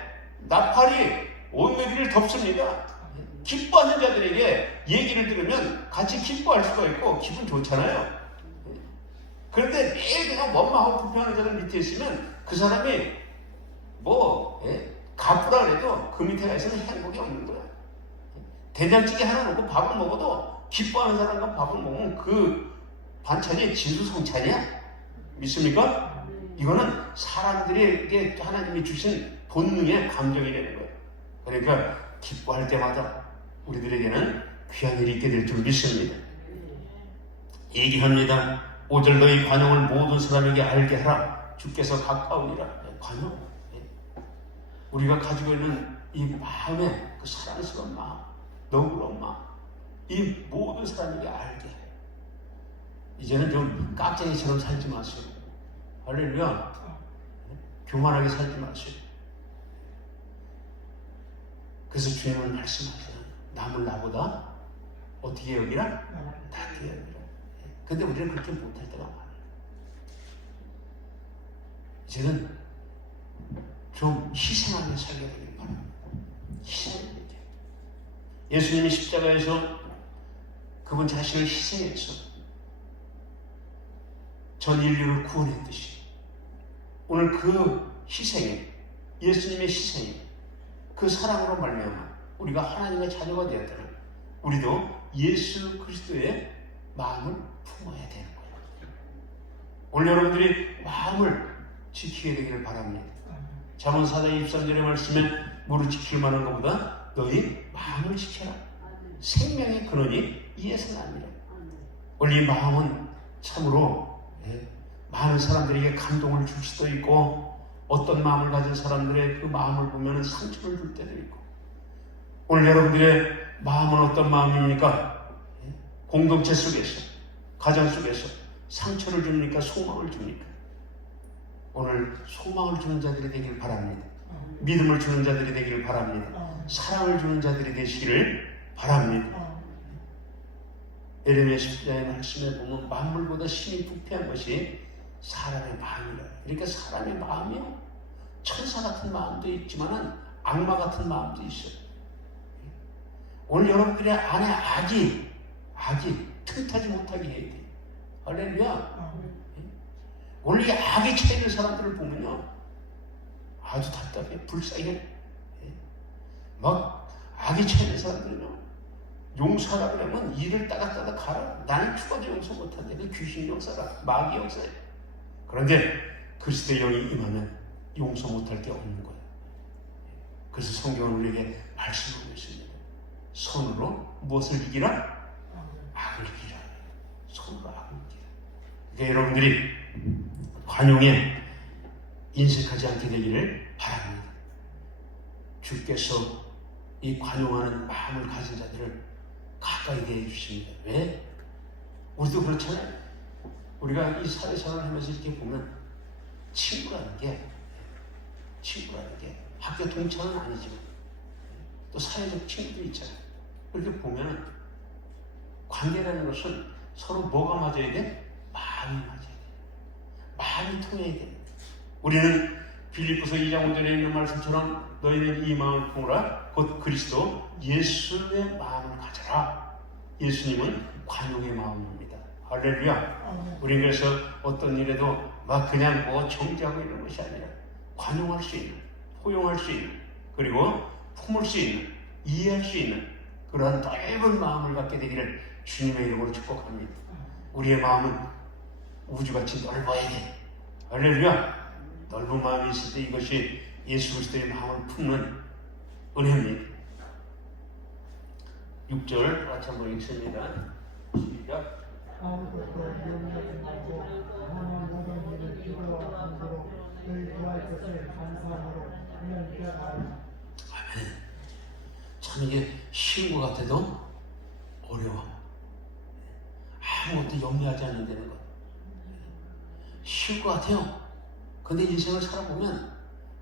나팔이 온누리를 덮습니다. 기뻐하는 자들에게 얘기를 들으면 같이 기뻐할 수가 있고 기분 좋잖아요. 그런데 매일 그냥 원망하고 불평하는 자들 밑에 있으면 그 사람이 가쁘라 그래도 그 밑에 가 있으면 행복이 없는 거야. 된장찌개 하나 넣고 밥을 먹어도 기뻐하는 사람과 밥을 먹으면 그 반찬이 진수성찬이야? 믿습니까? 이거는 사람들에게 하나님이 주신 본능의 감정이 되는 거예요. 그러니까 기뻐할 때마다 우리들에게는 귀한 일이 있게 될 줄 믿습니다. 얘기합니다. 5절 너희 관용을 모든 사람에게 알게 하라. 주께서 가까우니라. 관용. 우리가 가지고 있는 이 마음의 그 사랑스러운 마음, 너그러운 마음, 이 모든 사람에게 알게 해. 이제는 좀 깍쟁이처럼 살지 마세요. 할렐루야. 교만하게 살지 마세요. 그래서 주님은 말씀하세요. 남을 나보다 어떻게 여기라? 낮게 여기라. 근데 우리는 그렇게 못할 때가 많아요. 이제는 좀 희생하며 살게 되길 바랍니다. 희생하며. 예수님이 십자가에서 그분 자신을 희생해서 전 인류를 구원했듯이 오늘 그 희생이, 예수님의 희생이, 그 사랑으로 말미암아 우리가 하나님의 자녀가 되었다는, 우리도 예수 그리스도의 마음을 품어야 되는 거예요. 오늘 여러분들이 마음을 지키게 되기를 바랍니다. 잠언 4장 23절의 말씀에 무릇 지킬 만한 것보다 너희 마음을 지켜라. 생명의 근원이 이에서 납니다. 원래 이 마음은 참으로 많은 사람들에게 감동을 줄 수도 있고, 어떤 마음을 가진 사람들의 그 마음을 보면 상처를 줄 때도 있고. 오늘 여러분들의 마음은 어떤 마음입니까? 공동체 속에서, 가정 속에서 상처를 줍니까? 소망을 줍니까? 오늘 소망을 주는 자들이 되길 바랍니다. 믿음을 주는 자들이 되길 바랍니다. 사랑을 주는 자들이 되시기를 바랍니다. 에레미야 10장의 말씀에 보면 만물보다 심히 부패한 것이 사람의 마음이라. 그러니까 사람의 마음이요, 천사 같은 마음도 있지만 악마 같은 마음도 있어요. 오늘 여러분들의 안에 악이 틈타지 못하게 해야 돼요. 할렐루야. 오늘 이 악이 차있는 사람들을 보면요, 아주 답답해, 불쌍해. 막 악이 차있는 사람들은요, 용서하라 그러면 이를 따닥따닥 가라. 나는 죽어도 용서 못한대. 그 귀신 용서라, 마귀 용서해. 그런데 그리스도의 영이 임하면 용서 못할 게 없는 거예요. 그래서 성경은 우리에게 말씀하고 있습니다. 손으로 무엇을 이기라? 악을 이기라. 손으로 악을 이기라. 그러니까 여러분들이 관용에 인색하지 않게 되기를 바랍니다. 주께서 이 관용하는 마음을 가진 자들을 가까이 대해 주십니다. 왜? 우리도 그렇잖아요. 우리가 이 사회생활을 하면서 이렇게 보면 친구라는 게 학교 동창은 아니지만 또 사회적 친구도 있잖아요. 그렇게 보면 관계라는 것은 서로 뭐가 맞아야 돼? 마음이 맞아야 돼. 마음이 통해야 돼. 우리는 빌립보서 2장 5절에 있는 말씀처럼 너희는 이 마음을 품으라. 곧 그리스도 예수의 마음을 가져라. 예수님은 관용의 마음입니다. 할렐루야. 우리 그래서 어떤 일에도 막 그냥 정지하고 있는 것이 아니라 관용할 수 있는, 포용할 수 있는, 그리고 품을 수 있는, 이해할 수 있는 그러한 넓은 마음을 갖게 되기를 주님의 이름으로 축복합니다. 우리의 마음은 우주같이 넓어야 돼. 할렐루야. 넓은 마음이 있을 때 이것이 예수 그리스도의 마음을 품는 은혜입니다. 6절 같이 한번 읽습니다. 시작. 아멘. 참 이게 쉬운 것 같아도 어려워. 아무것도 염려하지 않는다는 것. 쉬울 것 같아요. 근데 인생을 살아보면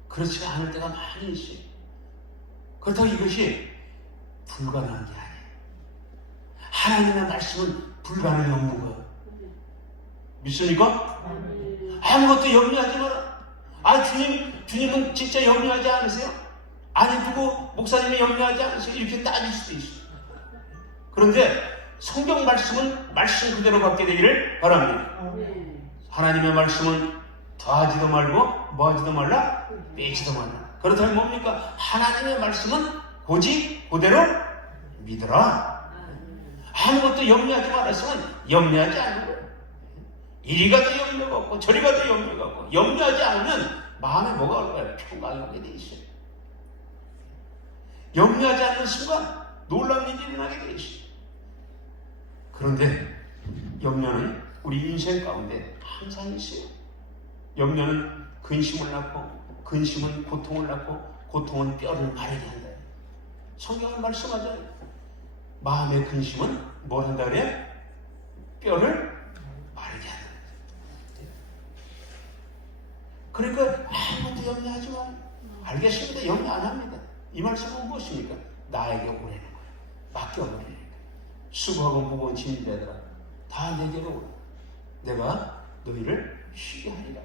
그렇지 않을 때가 많이 있어요. 그렇다고 이것이 불가능한 게 아니에요. 하나님의 말씀은 불가능이 없는 거예요. 믿습니까? 아무것도 염려하지 마라. 주님은 진짜 염려하지 않으세요? 아니, 누구 목사님이 염려하지 않으세요? 이렇게 따질 수도 있어요. 그런데 성경 말씀은 말씀 그대로 받게 되기를 바랍니다. 하나님의 말씀은 더하지도 말고 뭐하지도 말라? 빼지도 말라. 그렇다면 뭡니까? 하나님의 말씀은 고지 그대로 믿어라. 아무것도 염려하지 말았으면 염려하지 않는 거예요. 이리 가도 염려가 없고 저리 가도 염려가 없고, 염려하지 않으면 마음에 뭐가 올까요? 평강이 오게 돼 있어요. 염려하지 않는 순간 놀라운 일이 일어나게 돼 있어요. 그런데 염려는 우리 인생 가운데 항상 있어요. 염려는 근심을 낳고, 근심은 고통을 낳고, 고통은 뼈를 마르게 한다. 성경은 말씀하잖아요. 마음의 근심은 뭘 한다 그래요? 뼈를 마르게 한다. 그러니까 아무것도 염려하지 마. 알겠습니다. 염려 안 합니다. 이 말씀은 무엇입니까? 나에게 오라는 거예요. 맡겨버리는 거예요. 수고하고 무거운 짐이 되더라. 다 내게로 오라. 내가 너희를 쉬게 하리라.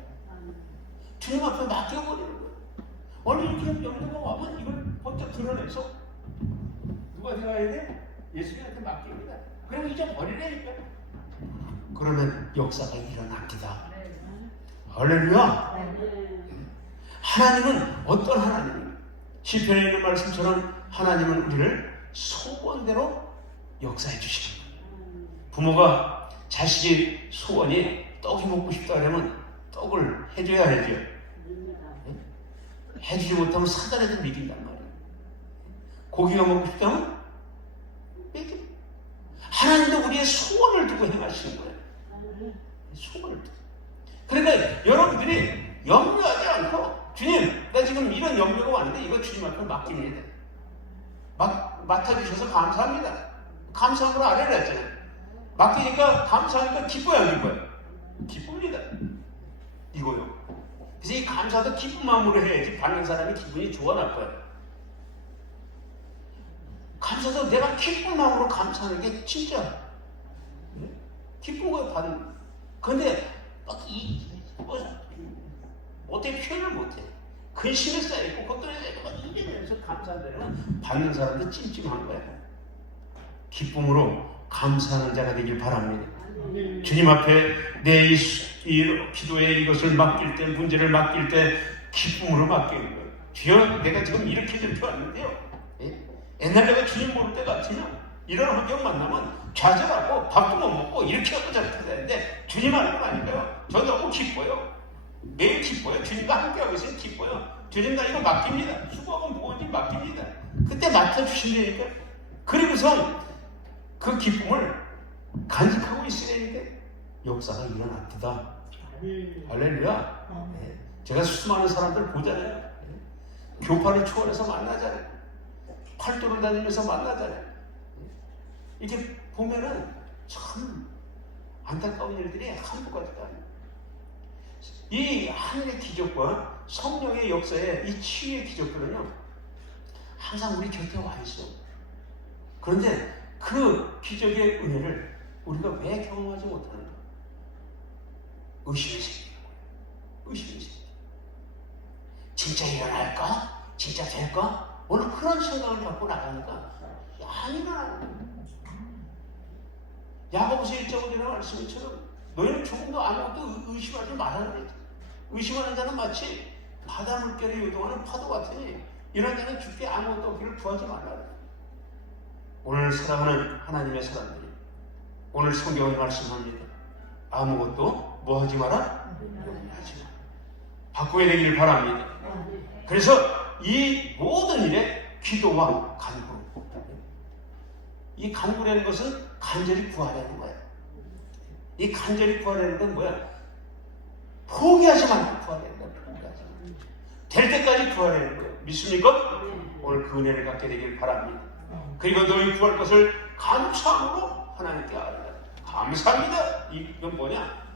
주님 앞에 맡겨버리는 거예요. 원래 이렇게 염려가 와면 이걸 먼저 드러내서 누가 생각해야 돼? 예수님한테 맡깁니다. 그럼 잊어버리라니까. 그러면 역사가 일어납니다. 할렐루야. 하나님은 어떤 하나님입니까? 시편에 있는 말씀처럼 하나님은 우리를 소원대로 역사해 주시는 거예요. 부모가 자식의 소원이 떡이 먹고 싶다 그러면 떡을 해줘야 하죠. 해주지 못하면 사달에도 먹인단 말이에요. 고기가 먹고 싶다면 먹여. 하나님도 우리의 소원을 두고 행하시는 거예요. 소원을 두고. 그러니까 여러분들이 염려하지 않고 주님, 나 지금 이런 염려가 왔는데 이거 주님 앞에 맡깁니다. 맡아주셔서 감사합니다. 감사함으로 아뢰라 했잖아요. 맡기니까 감사하니까 기뻐요, 안 기뻐요? 기쁩니다. 이거요. 그래서 이 감사도 기쁜 마음으로 해야지 받는 사람이 기분이 좋아 나빠요. 감사도 내가 기쁜 마음으로 감사하는 게 진짜 기쁜 거예요, 받는. 그런데 어떻게 표현을 못해. 근심에 쌓여있고 그것들에 대해서 이겨내면서 감사한다면 받는 사람도 찜찜한 거야. 기쁨으로 감사하는 자가 되길 바랍니다. 주님 앞에 내 이 기도에 이것을 맡길 때, 문제를 맡길 때 기쁨으로 맡기는 거예요. 주여, 내가 지금 이렇게 들펴왔는데요. 옛날 내가 주님 모를 때 같으면 이런 환경 만나면 좌절하고 밥도 못 먹고 이렇게 하고 저렇게 되는데 주님 하는 건 아니까요. 저 너무 기뻐요. 매일 기뻐요. 주님과 함께하고 있으면 기뻐요. 주님 나 이거 맡깁니다. 수고하고 무거운지 맡깁니다. 그때 맡아주신다니까. 그리고선 그 기쁨을 간직하고 있으니까 역사가 일어납니다. 할렐루야. 제가 수많은 사람들 보잖아요. 교파를 초월해서 만나잖아요. 팔도를 다니면서 만나잖아요. 이렇게 보면은 참 안타까운 일들이 한두 가지가 아니에요. 이 하늘의 기적과 성령의 역사에 이 치유의 기적들은요 항상 우리 곁에 와 있어요. 그런데 그 기적의 은혜를 우리가 왜 경험하지 못하는가? 의심이 생기는 거예요. 의심이 생기는 거예요. 진짜 일어날까? 진짜 될까? 오늘 그런 생각을 갖고 나가니까 안 일어나는 거예요. 야고보서 1장에 말씀처럼 너희는 조금도 아무것도 의심하지 말아야 돼. 의심하는 자는 마치 바다 물결에 요동하는 파도 같으니 이런 자는 주께 아무것도 없기를 구하지 말라. 오늘 사랑하는 하나님의 사람들이 오늘 성경이 말씀합니다. 아무것도 뭐 하지 마라? 염려하지 마라. 바꾸어야 되기를 바랍니다. 그래서 이 모든 일에 기도와 간구. 이 간구라는 것은 간절히 구하라는 거예요. 이 간절히 구하라는 건 뭐야? 포기하지 말고 구하라는 거야. 포기하지 말고. 될 때까지 구하라는 거예요. 믿습니까? 오늘 그 은혜를 갖게 되길 바랍니다. 그리고 너희 구할 것을 감사함으로 하나님께 아뢰라. 감사합니다. 이건 뭐냐?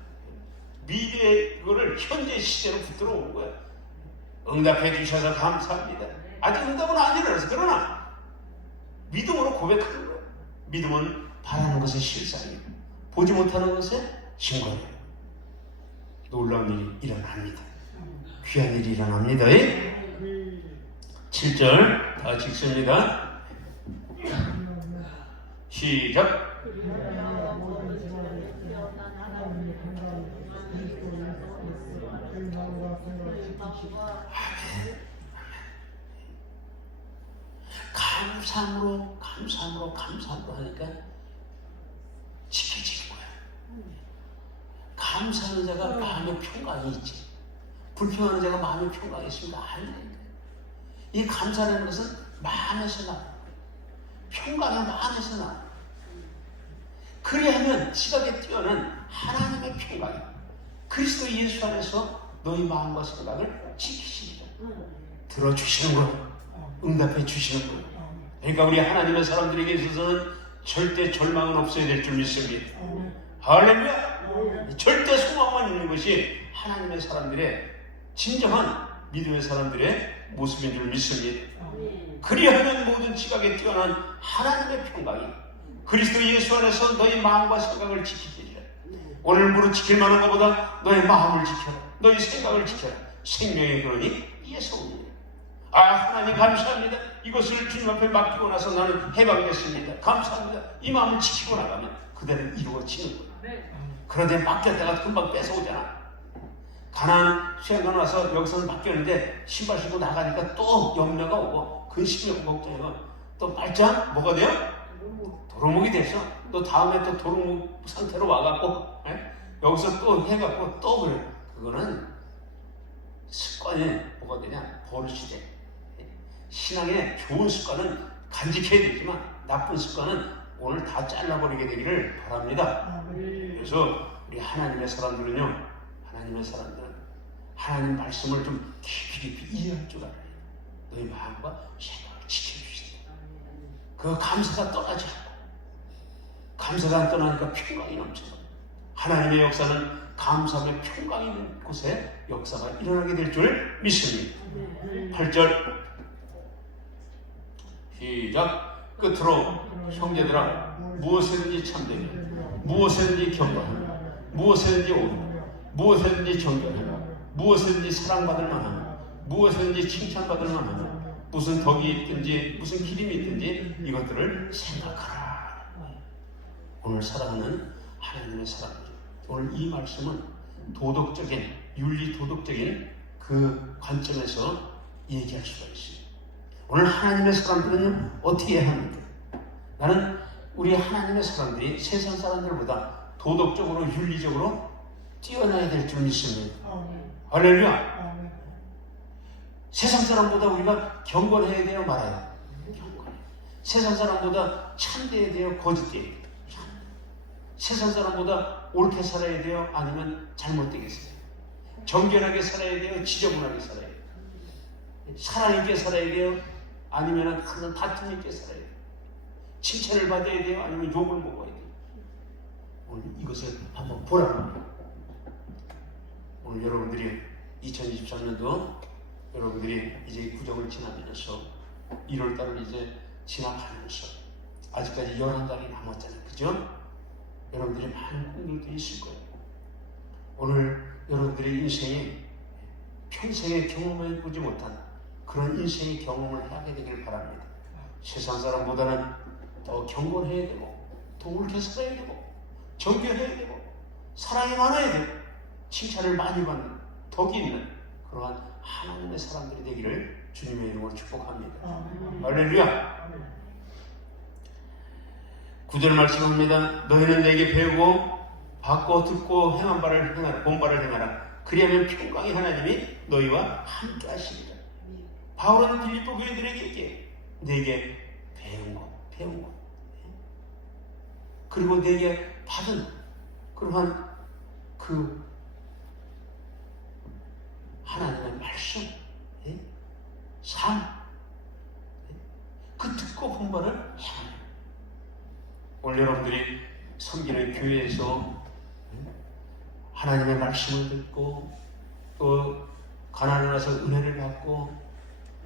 미래의 그거를 현재 시제로 붙들어 오는 거야. 응답해 주셔서 감사합니다. 아직 응답은 안 일어나서 그러나 믿음으로 고백하는 거야. 믿음은 바라는 것의 실상이에요. 보지 못하는 것의 증거예요. 놀라운 일이 일어납니다. 귀한 일이 일어납니다. 7절 다 읽습니다. 시작. 감사함으로 하니까 지켜질 거야. 감사하는 자가 마음에 평강이 있지. 불평하는 자가 마음에 평강이 있습니다. 아닙니다. 이 감사라는 것은 마음에서 나. 평강은 마음에서 나. 그리하면 지각에 뛰어난 하나님의 평강이 그리스도 예수 안에서 너희 마음과 생각을 지키시리라. 들어주시는 거예요. 응답해 주시는 거예요. 그러니까 우리 하나님의 사람들에게 있어서는 절대 절망은 없어야 될 줄 믿습니다. 할렐루야! 절대 소망만 있는 것이 하나님의 사람들의 진정한 믿음의 사람들의 모습인 줄 믿습니다. 그리하면 모든 지각에 뛰어난 하나님의 평강이 그리스도 예수 안에서 너희 마음과 생각을 지키리라. 오늘 무릇 지킬 만한 것보다 너의 마음을 지켜라. 너희 생각을 지켜라. 생명의 근원이 이에서 옵니다. 하나님 감사합니다. 이것을 주님 앞에 맡기고 나서 나는 해방됐습니다. 감사합니다. 이 마음을 지키고 나가면 그대로 이루어지는 거예요. 그런데 맡겼다가 금방 뺏어오잖아. 가나안 수양관 와서 여기서는 맡겼는데 신발 신고 나가니까 또 염려가 오고 근심이 오고 걱정이 오고 또 발장 뭐가 돼요? 도루묵이 돼서 또 다음에 또 도루묵 상태로 와갖고 여기서 또 해갖고 또 그래. 그거는 습관이 뭐가 되냐? 버릇이 돼. 신앙의 좋은 습관은 간직해야 되지만 나쁜 습관은 오늘 다 잘라버리게 되기를 바랍니다. 그래서 우리 하나님의 사람들은요, 하나님 말씀을 좀 깊이 이해할 줄 알아요. 너희 마음과 생각을 지켜주시다. 그 감사가 떠나지 않고, 감사가 안 떠나니까 평강이 넘쳐요. 하나님의 역사는 감사하며 평강이 있는 곳에 역사가 일어나게 될 줄 믿습니다. 8절 시작. 끝으로 형제들아, 무엇이든지 참되며 무엇이든지 경건하며 무엇이든지 옳으며 무엇이든지 정결하며 무엇이든지 사랑받을 만하며 무엇이든지 칭찬받을 만하며 무슨 덕이 있든지 무슨 기림이 있든지 이것들을 생각하라. 오늘 사랑하는 하나님의 사람들, 오늘 이 말씀은 도덕적인, 윤리 도덕적인 그 관점에서 얘기할 수가 있어요. 오늘 하나님의 사람들은 어떻게 해야 합니까? 나는 우리 하나님의 사람들이 세상 사람들보다 도덕적으로, 윤리적으로 뛰어나야 될 줄 믿습니다. 할렐루야. 세상 사람보다 우리가 경건해야 돼요, 말아요? 경건. 세상 사람보다 참돼야 돼요, 거짓돼야 돼요? 세상 사람보다 옳게 살아야 돼요, 아니면 잘못되게 살아야 돼요? 정결하게 살아야 돼요, 지저분하게 살아야 돼요? 사랑 있게 살아야 돼요, 아니면 항상 다툼 있게 살아야 돼요? 칭찬을 받아야 돼요, 아니면 욕을 먹어야 돼요? 오늘 이것을 한번 보라고. 오늘 여러분들이 2023년도 여러분들이 이제 구정을 지나면서 1월달을 이제 지나가면서 아직까지 11달이 남았잖아요. 그죠? 여러분들이 많은 꿈들도 있을 거예요. 오늘 여러분들의 인생이 평생에 경험해보지 못한 그런 인생의 경험을 하게 되길 바랍니다. 세상 사람보다는 더 경건해야 되고 더 옳게 살아야 되고 정결해야 되고 사랑이 많아야 되고 칭찬을 많이 받는 덕이 있는 그러한 하나님의 사람들이 되기를 주님의 이름으로 축복합니다. 할렐루야. 9절 말씀합니다. 너희는 내게 배우고 받고 듣고 행한 바를 행하라, 본 바를 행하라. 그리하면 평강의 하나님이 너희와 함께 하시리라. 바울은 빌립보 교인들에게 내게 배운 것. 그리고 내게 받은 그러한 그 하나님의 말씀, 삶, 그 듣고 본 바를 행하라. 오늘 여러분들이 섬기는 교회에서 하나님의 말씀을 듣고 또 가난에 와서 은혜를 받고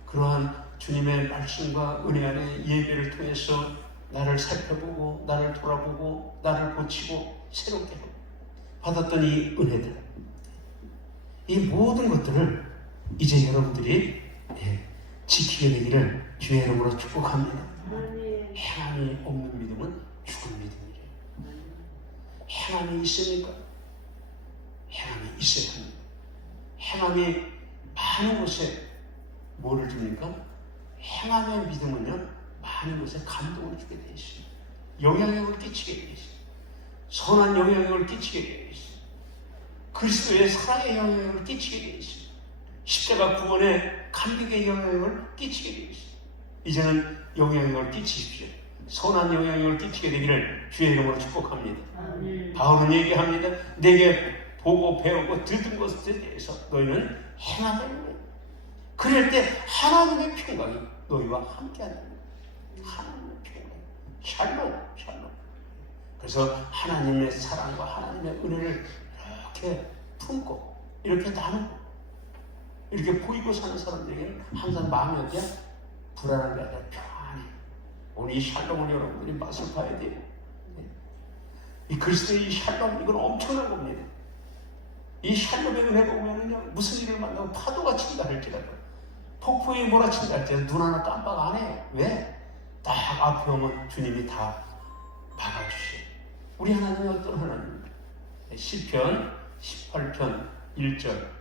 그러한 주님의 말씀과 은혜 안에 예배를 통해서 나를 살펴보고 나를 돌아보고 나를 고치고 새롭게 하고 받았던 이 은혜들, 이 모든 것들을 이제 여러분들이 지키게 되기를 주의 이름으로 축복합니다. 행함이 없는 믿음은 죽은 믿음이래요. 행함이 있으니까 행함이 있어야 합니다. 행함이 많은 곳에 뭐를 줍니까? 행함의 믿음은요, 많은 곳에 감동을 주게 되어 있어요. 영향력을 끼치게 되어 있어요. 선한 영향력을 끼치게 되어 있어요. 그리스도의 사랑의 영향력을 끼치게 되어 있어요. 십자가 구원의 감격의 영향력을 끼치게 되어 있어요. 이제는 영향력을 끼치십시오. 선한 영향력을 끼치게 되기를 주의 이름으로 축복합니다. 바울은 얘기합니다. 내게 보고 배우고 들은 것에 대해서 너희는 행하라. 그럴 때 하나님의 평강이 너희와 함께한다. 하나님의 평강, 샬롬. 그래서 하나님의 사랑과 하나님의 은혜를 이렇게 품고 이렇게 나누고 이렇게 보이고 사는 사람들에게는 항상 마음이 어때요? 불안한 게 아니라 평안해. 오늘 이 샬롬을 여러분들이 맛을 봐야 돼요. 이 그리스도의 이 샬롬, 이건 엄청난 겁니다. 이 샬롬의 은혜가 오면은요, 무슨 일을 만나고 파도가 친다 할지라도, 폭풍이 몰아친다 할지라도 눈 하나 깜빡 안 해요. 왜? 딱 앞에 오면 주님이 다 막아주셔. 우리 하나님은 어떤 하나님입니까? 시편 18편 1절.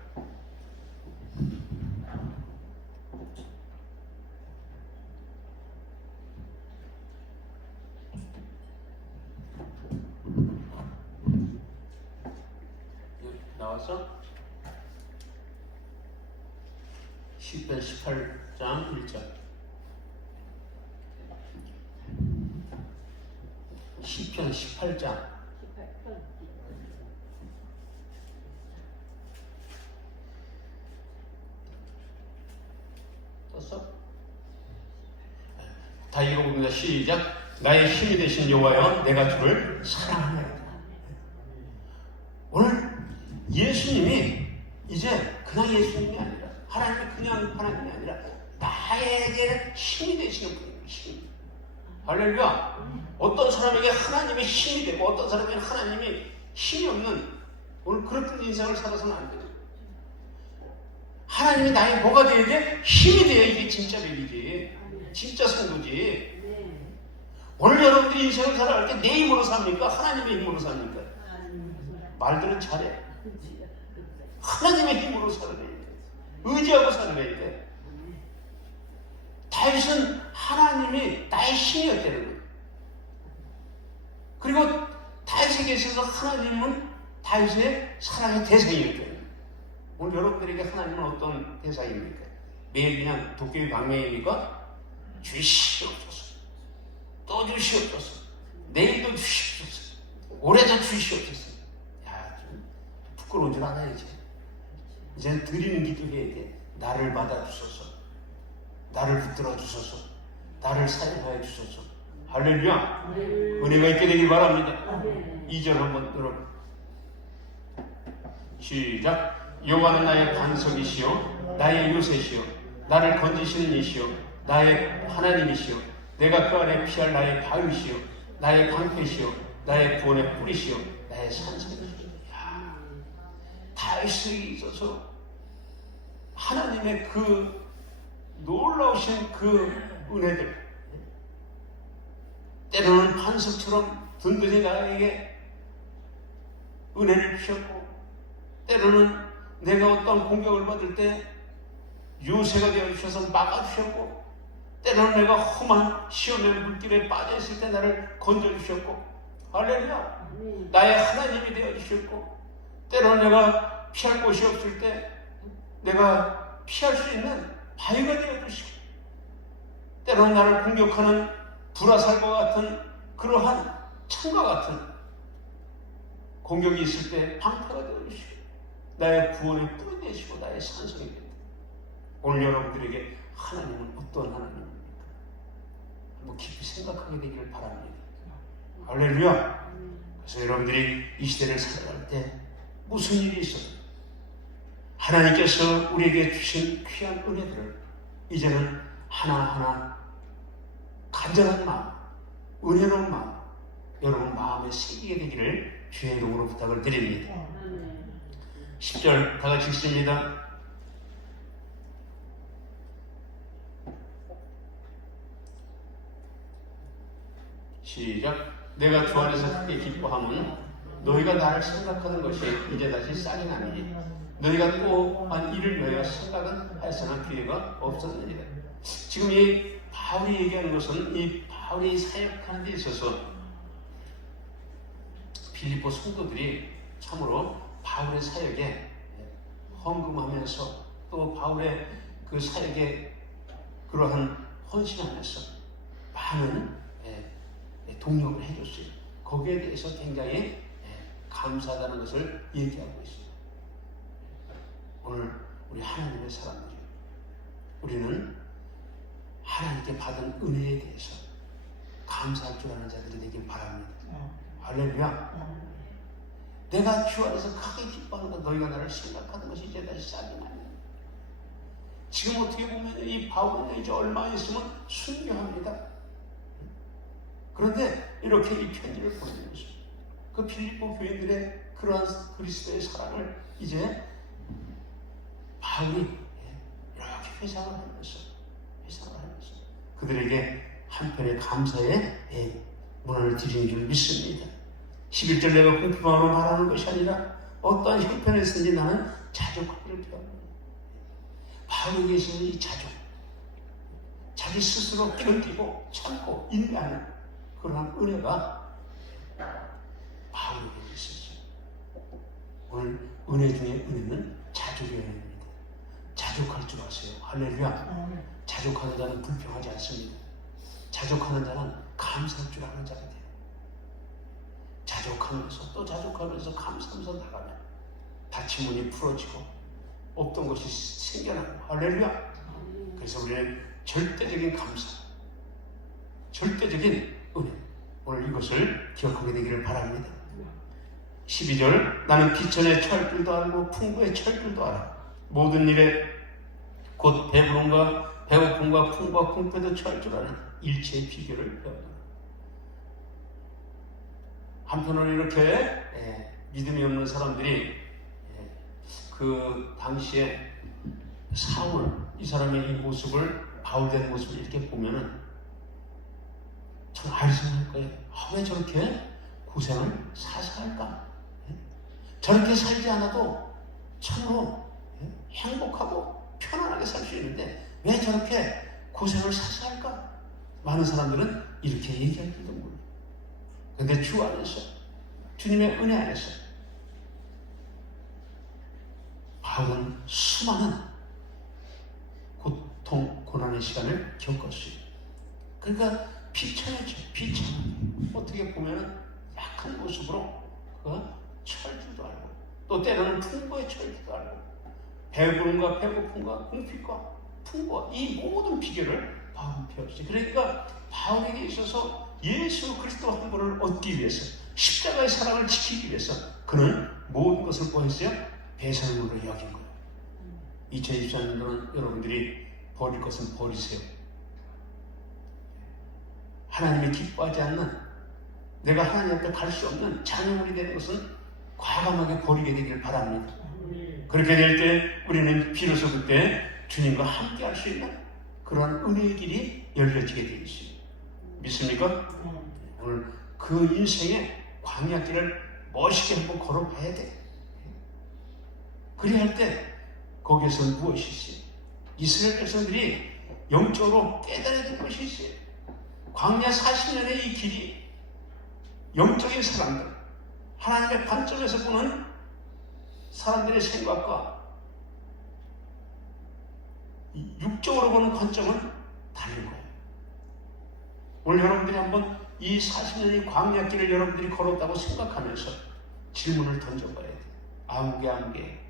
나왔어? 시편 18장 1절. 시편 18장 18편. 떴어? 다 읽어봅니다. 시작. 나의 힘이 되신 여호와여, 내가 주를 사랑하노라. 오늘 예수님이 이제 그냥 예수님이 아니라, 하나님이 그냥 하나님이 아니라 나에게 힘이 되시는 분이에요. 힘. 할렐루야. 어떤 사람에게 하나님의 힘이 되고 어떤 사람에게 하나님이 힘이 없는, 오늘 그렇게 인생을 살아서는 안 돼요. 하나님이 나의 뭐가 되어야 돼? 힘이 돼야 이게 진짜 믿이지, 진짜 성도지. 오늘 여러분들이 인생을 살아갈 때 내 힘으로 삽니까? 하나님의 힘으로 삽니까? 말들은 잘해. 하나님의 힘으로 살아야 돼. 의지하고 살아야 돼. 다윗은 하나님이 나의 힘이었다는 거예요. 그리고 다윗에게 있어서 하나님은 다윗의 사랑의 대상이었다는 거예요. 오늘 여러분들에게 하나님은 어떤 대상입니까? 매일 그냥 도깨비 방맹입니까? 주시옵소서, 또 주시옵소서, 내일도 주시옵소서, 올해도 주시옵소서. 야, 좀 부끄러운 줄 알아야지. 이제 드리는 기도해야 돼. 나를 받아주소서, 나를 붙들어 주소서, 나를 사용하여 주소서. 할렐루야. 은혜가 있게 되길 바랍니다. 2절 한번 들어. 시작. 여호와는 나의 반석이시요 나의 요새시요 나를 건지시는 이시요 나의 하나님이시요 내가 그 안에 피할 나의 바위시요 나의 방패시요 나의 구원의 뿌리시요 나의 산성이시요. 다윗에게 있어서 하나님의 그 놀라우신 그 은혜들, 때로는 반석처럼 든든히 나에게 은혜를 주셨고, 때로는 내가 어떤 공격을 받을 때 요새가 되어주셔서 막아주셨고, 때로는 내가 험한 시험의 물길에 빠져있을 때 나를 건져주셨고, 할렐루야. 나의 하나님이 되어주셨고, 때로는 내가 피할 곳이 없을 때 내가 피할 수 있는 바위가 되어주시고, 때로는 나를 공격하는 불화살과 같은 그러한 창과 같은 공격이 있을 때 방패가 되어주시고, 나의 구원의 뿔이 되시고 나의 산성이 됩니다. 오늘 여러분들에게 하나님은 어떤 하나님입니까? 한번 깊이 생각하게 되기를 바랍니다. 할렐루야. 그래서 여러분들이 이 시대를 살아갈 때 무슨 일이 있어도 하나님께서 우리에게 주신 귀한 은혜들을 이제는 하나하나 간절한 마음, 은혜로운 마음, 여러분 마음에 새기게 되기를 주의 이름으로 부탁을 드립니다. 10절 다 같이 읽습니다. 시작. 내가 주 안에서 크게 기뻐함은 너희가 나를 생각하는 것이 이제 다시 싹이 나니 너희가 또한 이를 위하여 생각은 하였으나 기회가 없었느니라. 지금 이 바울이 얘기하는 것은 이 바울이 사역하는 데 있어서 빌립보 성도들이 참으로 바울의 사역에 헌금하면서 또 바울의 그 사역에 그러한 헌신하면서 많은 동력을 해줬어요. 거기에 대해서 굉장히 감사하다는 것을 얘기하고 있습니다. 오늘 우리 하나님의 사람들이, 우리는 하나님께 받은 은혜에 대해서 감사할 줄 아는 자들이 되길 바랍니다. 할렐루야. 내가 주 안에서 크게 기뻐하는 것, 너희가 나를 생각하는 것이 이제 다시 싹이 나니. 지금 어떻게 보면 이 바울은 이제 얼마 있으면 순교합니다. 그런데 이렇게 이 편지를 보내면서 그 빌립보 교인들의 그 그러한 그리스도의 사랑을 이제 바울이 이렇게 회상을 하면서 그들에게 한편의 감사의 문안을 드리는 줄 믿습니다. 11절 내가 공평함으로 말하는 것이 아니라 어떠한 형편에서든지 나는 자족하기를 배웁니다. 바울에게 있어서 이 자족, 자기 스스로 견디고 참고 인내하는 그러한 은혜가 바울에게 있었어요. 오늘 은혜 중에 은혜는 자족의 은혜입니다. 자족할 줄 아세요. 할렐루야. 자족하는 자는 불평하지 않습니다. 자족하는 자는 감사할 줄 아는 자가 돼요. 자족하면서 또 자족하면서 감사하면서 나가면 닫힌 문이 풀어지고 없던 것이 생겨나고 할렐루야. 그래서 우리는 절대적인 감사, 절대적인 은혜, 오늘 이것을 기억하게 되기를 바랍니다. 12절 나는 비천의 철줄도 알고 풍부의 철줄도 알아. 모든 일에 곧 배부름과 배고픔과 풍부와 궁핍도 처할 줄 아는 일체의 비결을 배운다. 한편으로 이렇게 믿음이 없는 사람들이 그 당시에 사울, 이 사람의 이 모습을, 바울된 모습을 이렇게 보면은 참 아리송할 거예요. 왜 저렇게 고생을 사사할까? 저렇게 살지 않아도 참으로 행복하고 편안하게 살 수 있는데 왜 저렇게 고생을 사사할까? 많은 사람들은 이렇게 얘기할지도 몰라요. 근데 주 안에서, 주님의 은혜 안에서 바울은 수많은 고통, 고난의 시간을 겪었어요. 그러니까 비천하죠. 비천. 어떻게 보면 약한 모습으로 그 철줄도 알고 또 때로는 풍부의 철줄도 알고 배부름과 배고픔과 궁핍과 풍부와 이 모든 비결을 바울은 배웠어요. 그러니까 바울에게 있어서 예수 그리스도 한 분을 얻기 위해서 십자가의 사랑을 지키기 위해서 그는 모든 것을 보냈어요. 배설물로 여긴 거예요. 2024년도는 여러분들이 버릴 것은 버리세요. 하나님이 기뻐하지 않는, 내가 하나님 앞에 갈 수 없는 장애물이 되는 것은 과감하게 버리게 되기를 바랍니다. 그렇게 될 때 우리는 비로소 그때 주님과 함께 할 수 있는 그런 은혜의 길이 열려지게 되어 있어요. 믿습니까? 오늘 그 인생의 광야길을 멋있게 한번 걸어봐야 돼. 그래야 할 때 거기에서 무엇이 있어요? 이스라엘 백성들이 영적으로 깨달아야 될 것이 있어요. 광야 40년의 이 길이 영적인 사람들, 하나님의 관점에서 보는 사람들의 생각과 육적으로 보는 관점은 다른 거예요. 오늘 여러분들이 한번 이 40년의 광야길을 여러분들이 걸었다고 생각하면서 질문을 던져봐야 돼요. 아무개.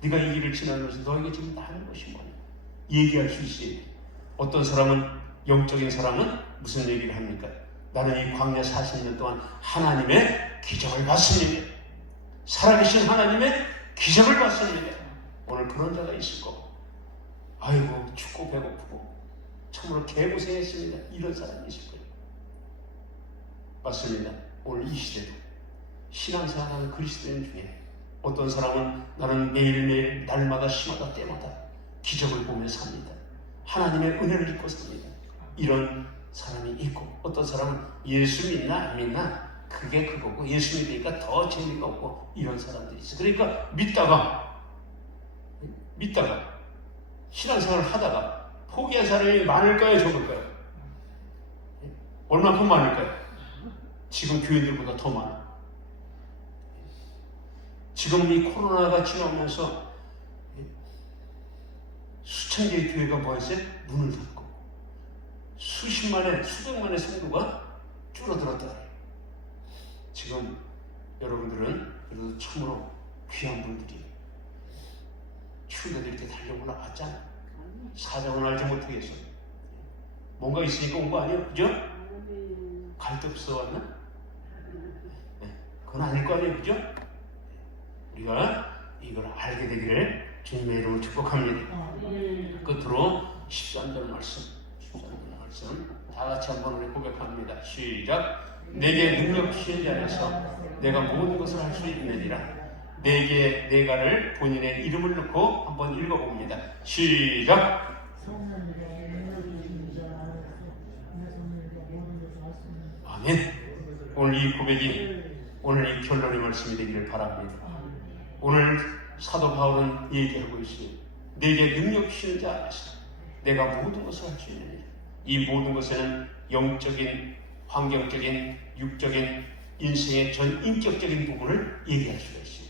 네가 이 길을 지나면서 너에게 지금 남은 것이 뭐냐? 얘기할 수 있어요. 어떤 사람은, 영적인 사람은 무슨 얘기를 합니까? 나는 이 광야 40년 동안 하나님의 기적을 봤습니다. 살아계신 하나님의 기적을 봤습니다. 오늘 그런 자가 있을 거고, 아이고 춥고 배고프고 참으로 개고생했습니다. 이런 사람이 있을 거예요. 맞습니다. 오늘 이 시대도 신앙생활하는 그리스도인 중에 어떤 사람은 나는 매일매일 날마다 시마다 때마다 기적을 보며 삽니다. 하나님의 은혜를 입고 삽니다. 이런 사람이 있고, 어떤 사람은 예수 믿나 안 믿나 그게 그거고 예수 믿으니까 더 재미가 없고 이런 사람들이 있어요. 그러니까 믿다가 신앙생활을 하다가 포기한 사람이 많을까요? 적을까요? 얼마큼 많을까요? 지금 교인들보다 더 많아요. 지금 이 코로나가 지나면서 수천 개의 교회가 뭐했어요? 문을 닫고 수십만의, 수백만의 성도가 줄어들었다. 지금 여러분들은 그래도 참으로 귀한 분들이 추운데도 이렇게 달려 올라왔잖아요. 사정은 알지 못하겠어. 뭔가 있으니까 온 거 아니에요? 그죠? 갈 데 없어 왔나? 네, 그건 아닐 거 아니에요? 그죠? 우리가 이걸 알게 되기를 주님의 이름으로 축복합니다. 끝으로 13절 말씀 다 같이 한번 우리 고백합니다. 시작. 내게 능력 주신 자 안에서 내가 모든 것을 할 수 있느니라. 내게 내가를 본인의 이름을 넣고 한번 읽어봅니다. 시작. 아멘. 오늘 이 고백이 오늘 이 결론의 말씀이 되기를 바랍니다. 오늘 사도 바울은 얘기하고 있어요. 내게 능력 주시는 자 안에서 내가 모든 것을 할 수 있느니라. 이 모든 것에는 영적인, 환경적인, 육적인, 인생의 전 인격적인 부분을 얘기할 수가 있어요.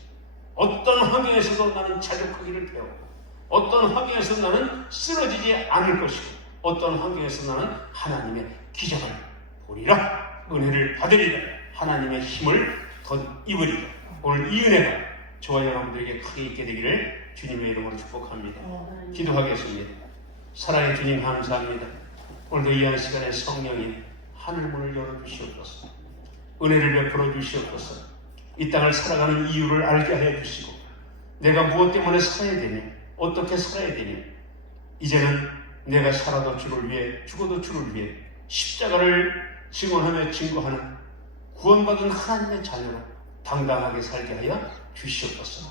어떤 환경에서도 나는 자족하기를 배웠고, 어떤 환경에서 나는 쓰러지지 않을 것이고, 어떤 환경에서 나는 하나님의 기적을 보리라, 은혜를 받으리라, 하나님의 힘을 덧입으리라. 오늘 이 은혜가 저와 여러분들에게 크게 있게 되기를 주님의 이름으로 축복합니다. 기도하겠습니다. 사랑의 주님 감사합니다. 오늘도 이 한 시간에 성령이 하늘문을 열어주시옵소서. 은혜를 베풀어 주시옵소서. 이 땅을 살아가는 이유를 알게 하여 주시고, 내가 무엇 때문에 살아야 되냐, 어떻게 살아야 되냐, 이제는 내가 살아도 주를 위해, 죽어도 주를 위해 십자가를 증언하며 증거하는 구원받은 하나님의 자녀로 당당하게 살게 하여 주시옵소서.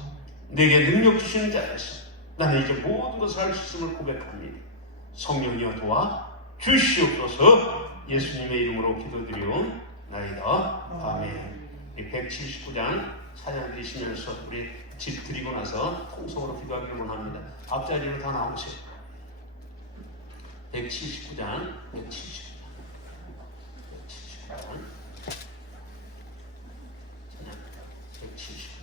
내게 능력 주시는 자에서 나는 이제 모든 것을 할 수 있음을 고백합니다. 성령이여 도와 주시옵소서. 예수님의 이름으로 기도드리옵나이다. 아멘. 179장 찬양 드리시면서 우리 집 드리고 나서 통성으로 기도하기를 원합니다. 앞자리로 다 나오세요. 179장 179장 찬양 179장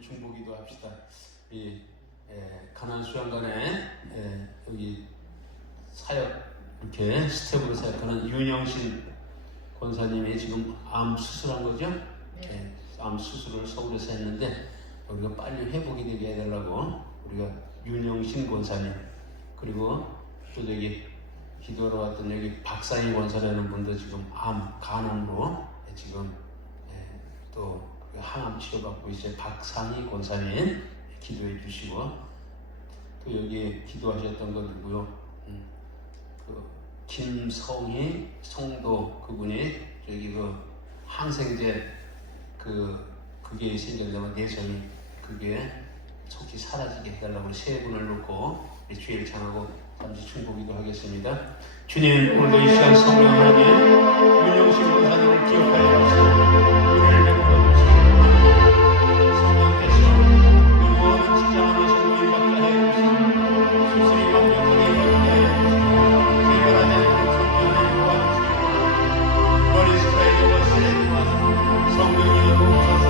중보기도 합시다. 이 가나안 수양관에 여기 사역 이렇게 스텝으로 사역하는 윤영신 권사님이 지금 암 수술한 거죠? 네. 암 수술을 서울에서 했는데 우리가 빨리 회복이 되게 해달라고 우리가 윤영신 권사님 그리고 또 여기 기도하러 왔던 여기 박상희 권사라는 분도 지금 간암으로 지금 또 항암 치료받고 있어요. 박상희 권사님 기도해 주시고 또 여기 기도하셨던 거 누구요? 그 김성희 성도 그분이 저기 그 항생제 그게 생겼다면 내성이 그게 속히 사라지게 해달라고 세 분을 놓고 주의를 찬하고 잠시 충고기도 하겠습니다. 주님 오늘도 이 시간 성령 하나님 윤영신 권사님을 기억하여 주시고 은혜를 베풀어 주시기 바랍니다. 성령께서 그 모든 직장안에서 노인받게 하여 주시고 수술이 완벽하게 이루어지게 하여 주시고 기별하지 않는 성령을 도와주시기 바랍니다. 머리 스프레이와 세례와 성령이 도우셔서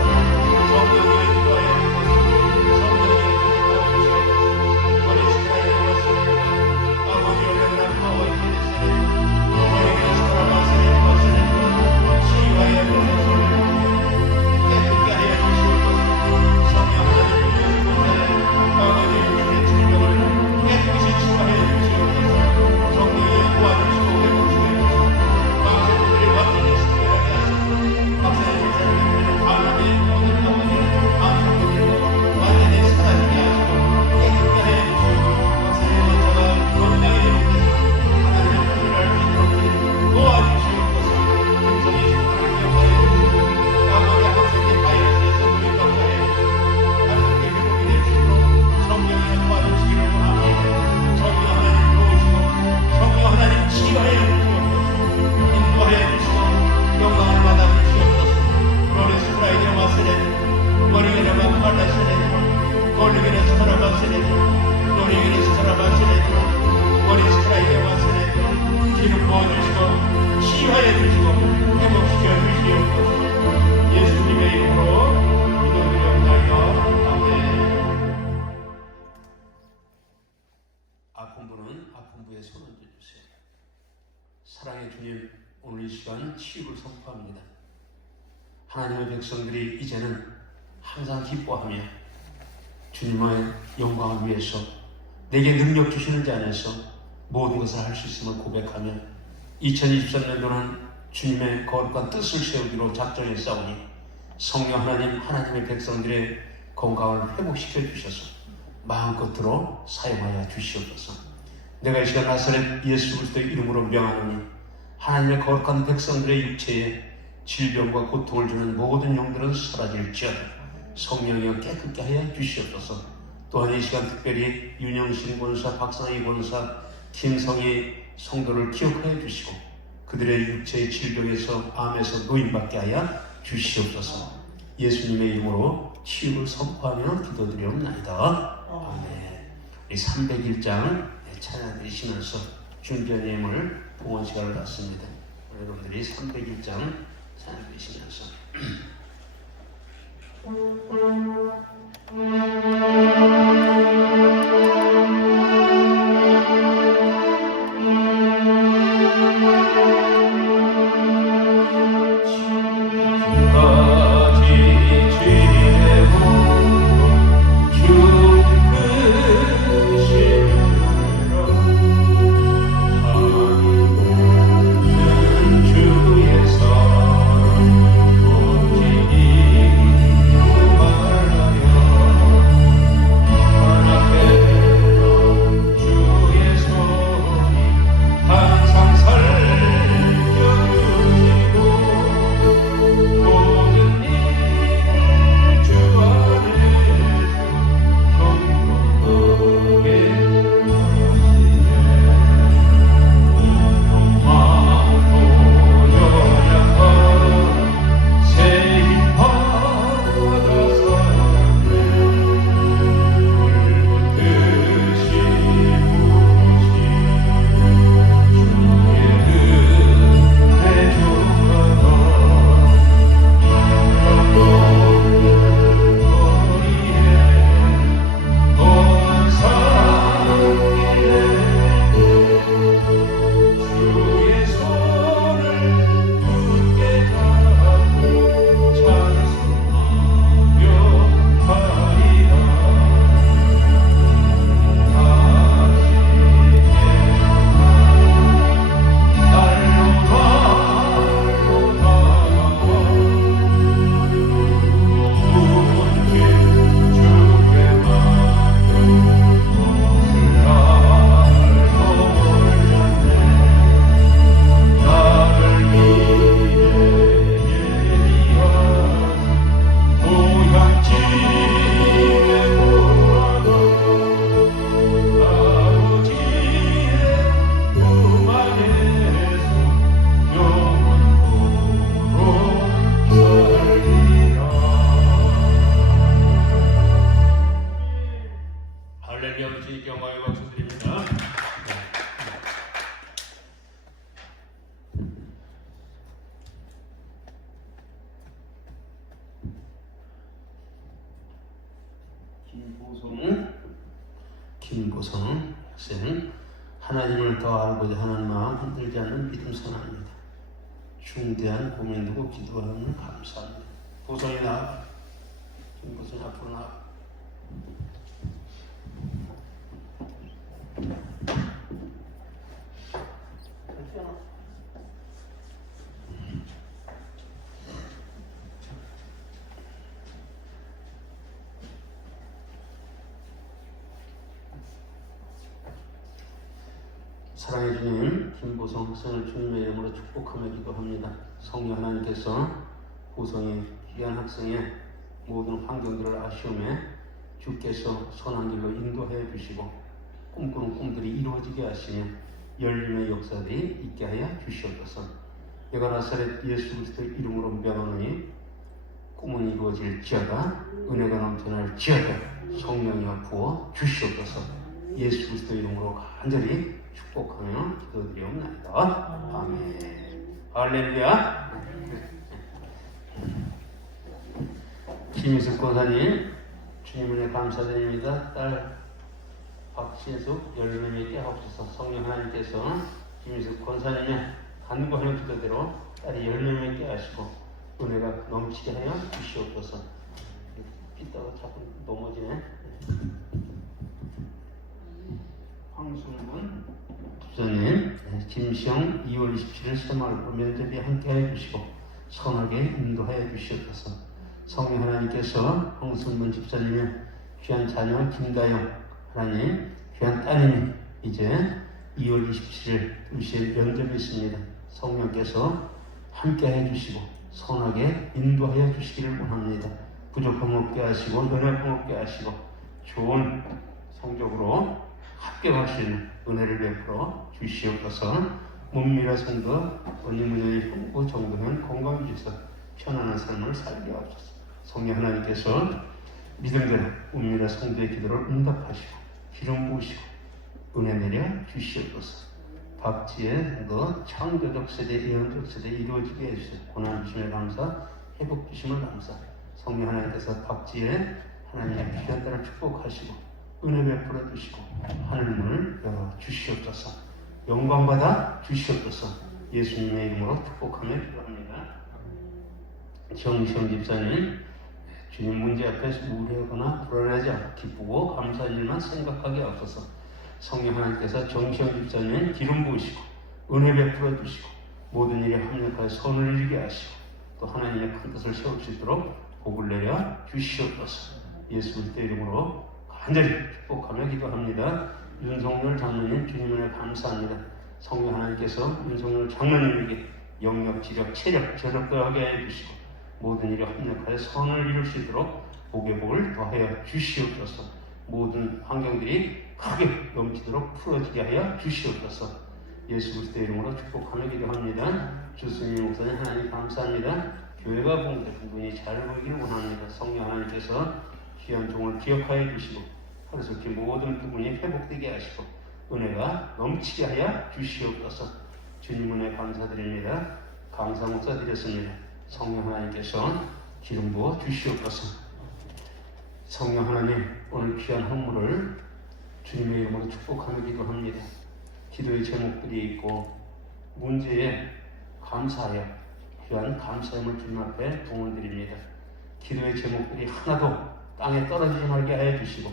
성령이 인도하여 주셔서 성령이 도와주시옵소서. 머리 스프레이와 세례와 아버지의 영광 하와이 세례 머리를 스프라마 세례와 세례와 치유하여 주셔서 깨끗게 하여 주시옵소서. 성령 하나님 주시옵소서. 아버지의 주의 질병을 깨끗이 치유하여 주시옵소서. 성령이 도와주시고 회복시켜 주시고 방송들이 완전히 승리하게 하시고 박사님 사람들은 하나님의 모든 아버지 방송들로 완전히 사라지게 하시고 깨끗게 하여 주시고 박사님 자가 건강히 회복되시고 하나님의 뜻을 알 수 있도록 도와주시옵소서. 김성희 식구를 기억하여 주시고 아버지 항생제 바이러스에서 노인받게 하여 주시고 항생제 회복이 되시고 성령이 도와주시기를 원합니다. 성령 하나님 도우시고 성령 하나님 치유하여 주시옵소서. 인도하여 주시고 영광을 받아 주시옵소서. 로레스 프라이드와 세레드 머리게라마 팔라 세레드 골리게레스 카라바 세레드 로리게레스 카라바 세레드 머리스 프라이드와 세레드 기름 부어주시고 치유하여 주시고 회복시켜 주시옵소서. 예수님의 이름으로 기도드렸나이다. 아멘. 아픈 분은 아픈 부에 손 얹어주세요. 사랑의 주님, 오늘 이 시간 치유를 선포합니다. 하나님의 백성들이 이제는 항상 기뻐하며 주님의 영광을 위해서 내게 능력 주시는 자 안에서 모든 것을 할 수 있음을 고백하며 2023년도는 주님의 거룩한 뜻을 세우기로 작정했사오니 성령 하나님, 하나님의 백성들의 건강을 회복시켜 주셔서 마음껏으로 사용하여 주시옵소서. 내가 이 시간 나사렛 예수 그리스도의 이름으로 명하노니 하나님의 거룩한 백성들의 육체에 질병과 고통을 주는 모든 영들은 사라질지어다. 성령이여 깨끗게 하여 주시옵소서. 또한 이 시간 특별히 윤영신 권사, 박상희 권사, 김성희 성도를 기억하여 주시고 그들의 육체의 질병에서 암에서 노인받게 하여 주시옵소서. 예수님의 이름으로 치유를 선포하며 기도드리옵나이다. 아멘. 이 301장 찬양 드리시면서 준비한 예물 봉헌 시간을 갖습니다. 여러분들이 301장 찬양 드리시면서 주의 사랑 오직 이루마 할렐루야. 우리 주님께 영광의 박수 드립니다. 김보성 학생, 하나님을 더 알고자 하는 마음 흔들지 않는 믿음 선언입니다. 중대한 고민 두고 기도하는 감사합니다. 보성이 나와. 김보성이 앞으로 나와. 사랑해 주님, 김보성 학생을 주님의 이름으로 축복하며 기도합니다. 성령 하나님께서 보성이 귀한 학생의 모든 환경들을 아시오매 주께서 선한 길로 인도해 주시고 꿈꾸는 꿈들이 이루어지게 하시며 열림의 역사들이 있게 하여 주시옵소서. 여가 나사렛 예수 그리스도의 이름으로 명하노니 꿈은 이루어질지어다, 은혜가 넘쳐날지어다, 성령이여 부어 주시옵소서. 예수 그리스도의 이름으로 간절히 축복하며 기도드리옵나이다. 아멘. 할렐루야. 김희숙 권사님, 주님 은혜 감사드립니다. 딸 박신숙 열매맺게 하옵소서. 성령 하나님께서 김희숙 권사님의 간구하는 기도대로 딸이 열매맺게 하시고 은혜가 넘치게 하여 주시옵소서. 삐다가 자꾸 넘어지네. 황순군 부장님, 김시영 2월 27일 새마을로 면접에 함께하여 주시고 선하게 인도하여 주시옵소서. 성령 하나님께서 황순군 집사님의 귀한 자녀 김다영 하나님, 귀한 따님이 이제 2월 27일 2시에 면접이 있습니다. 성령께서 함께하여 주시고 선하게 인도하여 주시기를 원합니다. 부족함 없게 하시고 연약함 없게 하시고 좋은 성적으로 합격할 수 있는 은혜를 베풀어 주시옵소서. 문미라 성도 언니문현의 형부 정도면 건강 유지서 편안한 삶을 살게 하옵소서. 성령 하나님께서 믿음대로 문미라 성도의 기도를 응답하시고 기름 부으시고 은혜 내려 주시옵소서. 박지혜 성도 창조적 세대, 예언적 세대 이루어지게 해주세요. 고난 주심에 감사, 회복 주심을 감사. 성령 하나님께서 박지혜 하나님의 귀한 딸을 축복하시고 은혜 베풀어 주시고 하늘문을 열어 주시옵소서. 영광받아 주시옵소서. 예수님의 이름으로 축복하며 기도합니다. 정시영 집사님, 주님 문제 앞에서 우려하거나 불안하지 않고 기쁘고 감사한 일만 생각하게 하옵소서. 성령 하나님께서 정시영 집사님 기름 부으시고 은혜 베풀어 주시고 모든 일에 합력하여 선을 이루게 하시고 또 하나님의 큰 뜻을 세울 수 있도록 복을 내려 주시옵소서. 예수 그리스도의 이름으로 간절히 축복하며 기도합니다. 윤석열 장로님, 주님 은혜 감사합니다. 성령 하나님께서 윤석열 장로님에게 영역, 지력, 체력, 저력하게 해주시고 모든 일에 합력하여 선을 이룰 수 있도록 복의 복을 더하여 주시옵소서. 모든 환경들이 크게 넘치도록 풀어지게 하여 주시옵소서. 예수 그리스도의 이름으로 축복하며 기도합니다. 주스님 목사님 하나님 감사합니다. 교회가 봉대 분분히 잘 보이기를 원합니다. 성령 하나님께서 귀한 종을 기억하여 주시고 하루속히 모든 부분이 회복되게 하시고 은혜가 넘치게 하여 주시옵소서. 주님 은혜 감사드립니다. 감사 목사 드렸습니다. 성령 하나님께서 기름 부어 주시옵소서. 성령 하나님, 오늘 귀한 헌물을 주님의 이름으로 축복하며 기도합니다. 기도의 제목들이 있고 문제에 감사하여 귀한 감사함을 주님 앞에 동원드립니다. 기도의 제목들이 하나도 땅에 떨어지지 말게 하여 주시고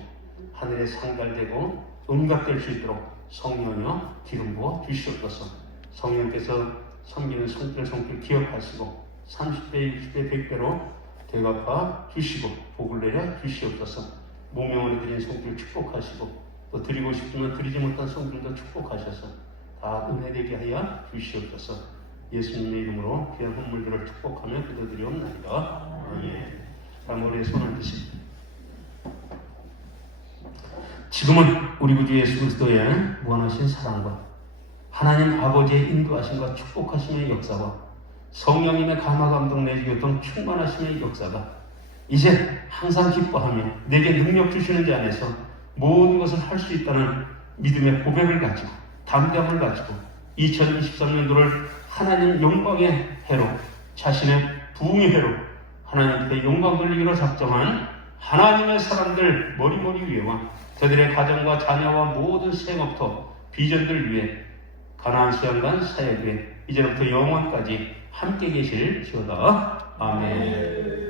하늘에 상달되고 응답될 수 있도록 성령이여 기름 부어 주시옵소서. 성령께서 섬기는 성길 기억하시고 30배, 60배, 100배로 대갚아 주시고 복을 내려 주시옵소서. 무명으로 드린 성길 축복하시고 또 드리고 싶으면 드리지 못한 성길도 축복하셔서 다 은혜되게 하여 주시옵소서. 예수님의 이름으로 귀한 헌물들을 축복하며 기도드리옵나이다. 아멘. 다음 우리의 손을 드십니다. 지금은 우리 구주 예수 그리스도의 무한하신 사랑과 하나님 아버지의 인도하심과 축복하심의 역사와 성령님의 감화 감동 내지 교통 충만하심의 역사가 이제 항상 기뻐하며 내게 능력 주시는 자 안에서 모든 것을 할 수 있다는 믿음의 고백을 가지고 담대함을 가지고 2023년도를 하나님 영광의 해로, 자신의 부흥의 해로 하나님께 영광 돌리기로 작정한 하나님의 사람들 머리머리 위에와 그들의 가정과 자녀와 모든 생업터 비전들 위해 가나안 수양관 사역에 이제부터 영원까지 함께 계실지어다. 아멘.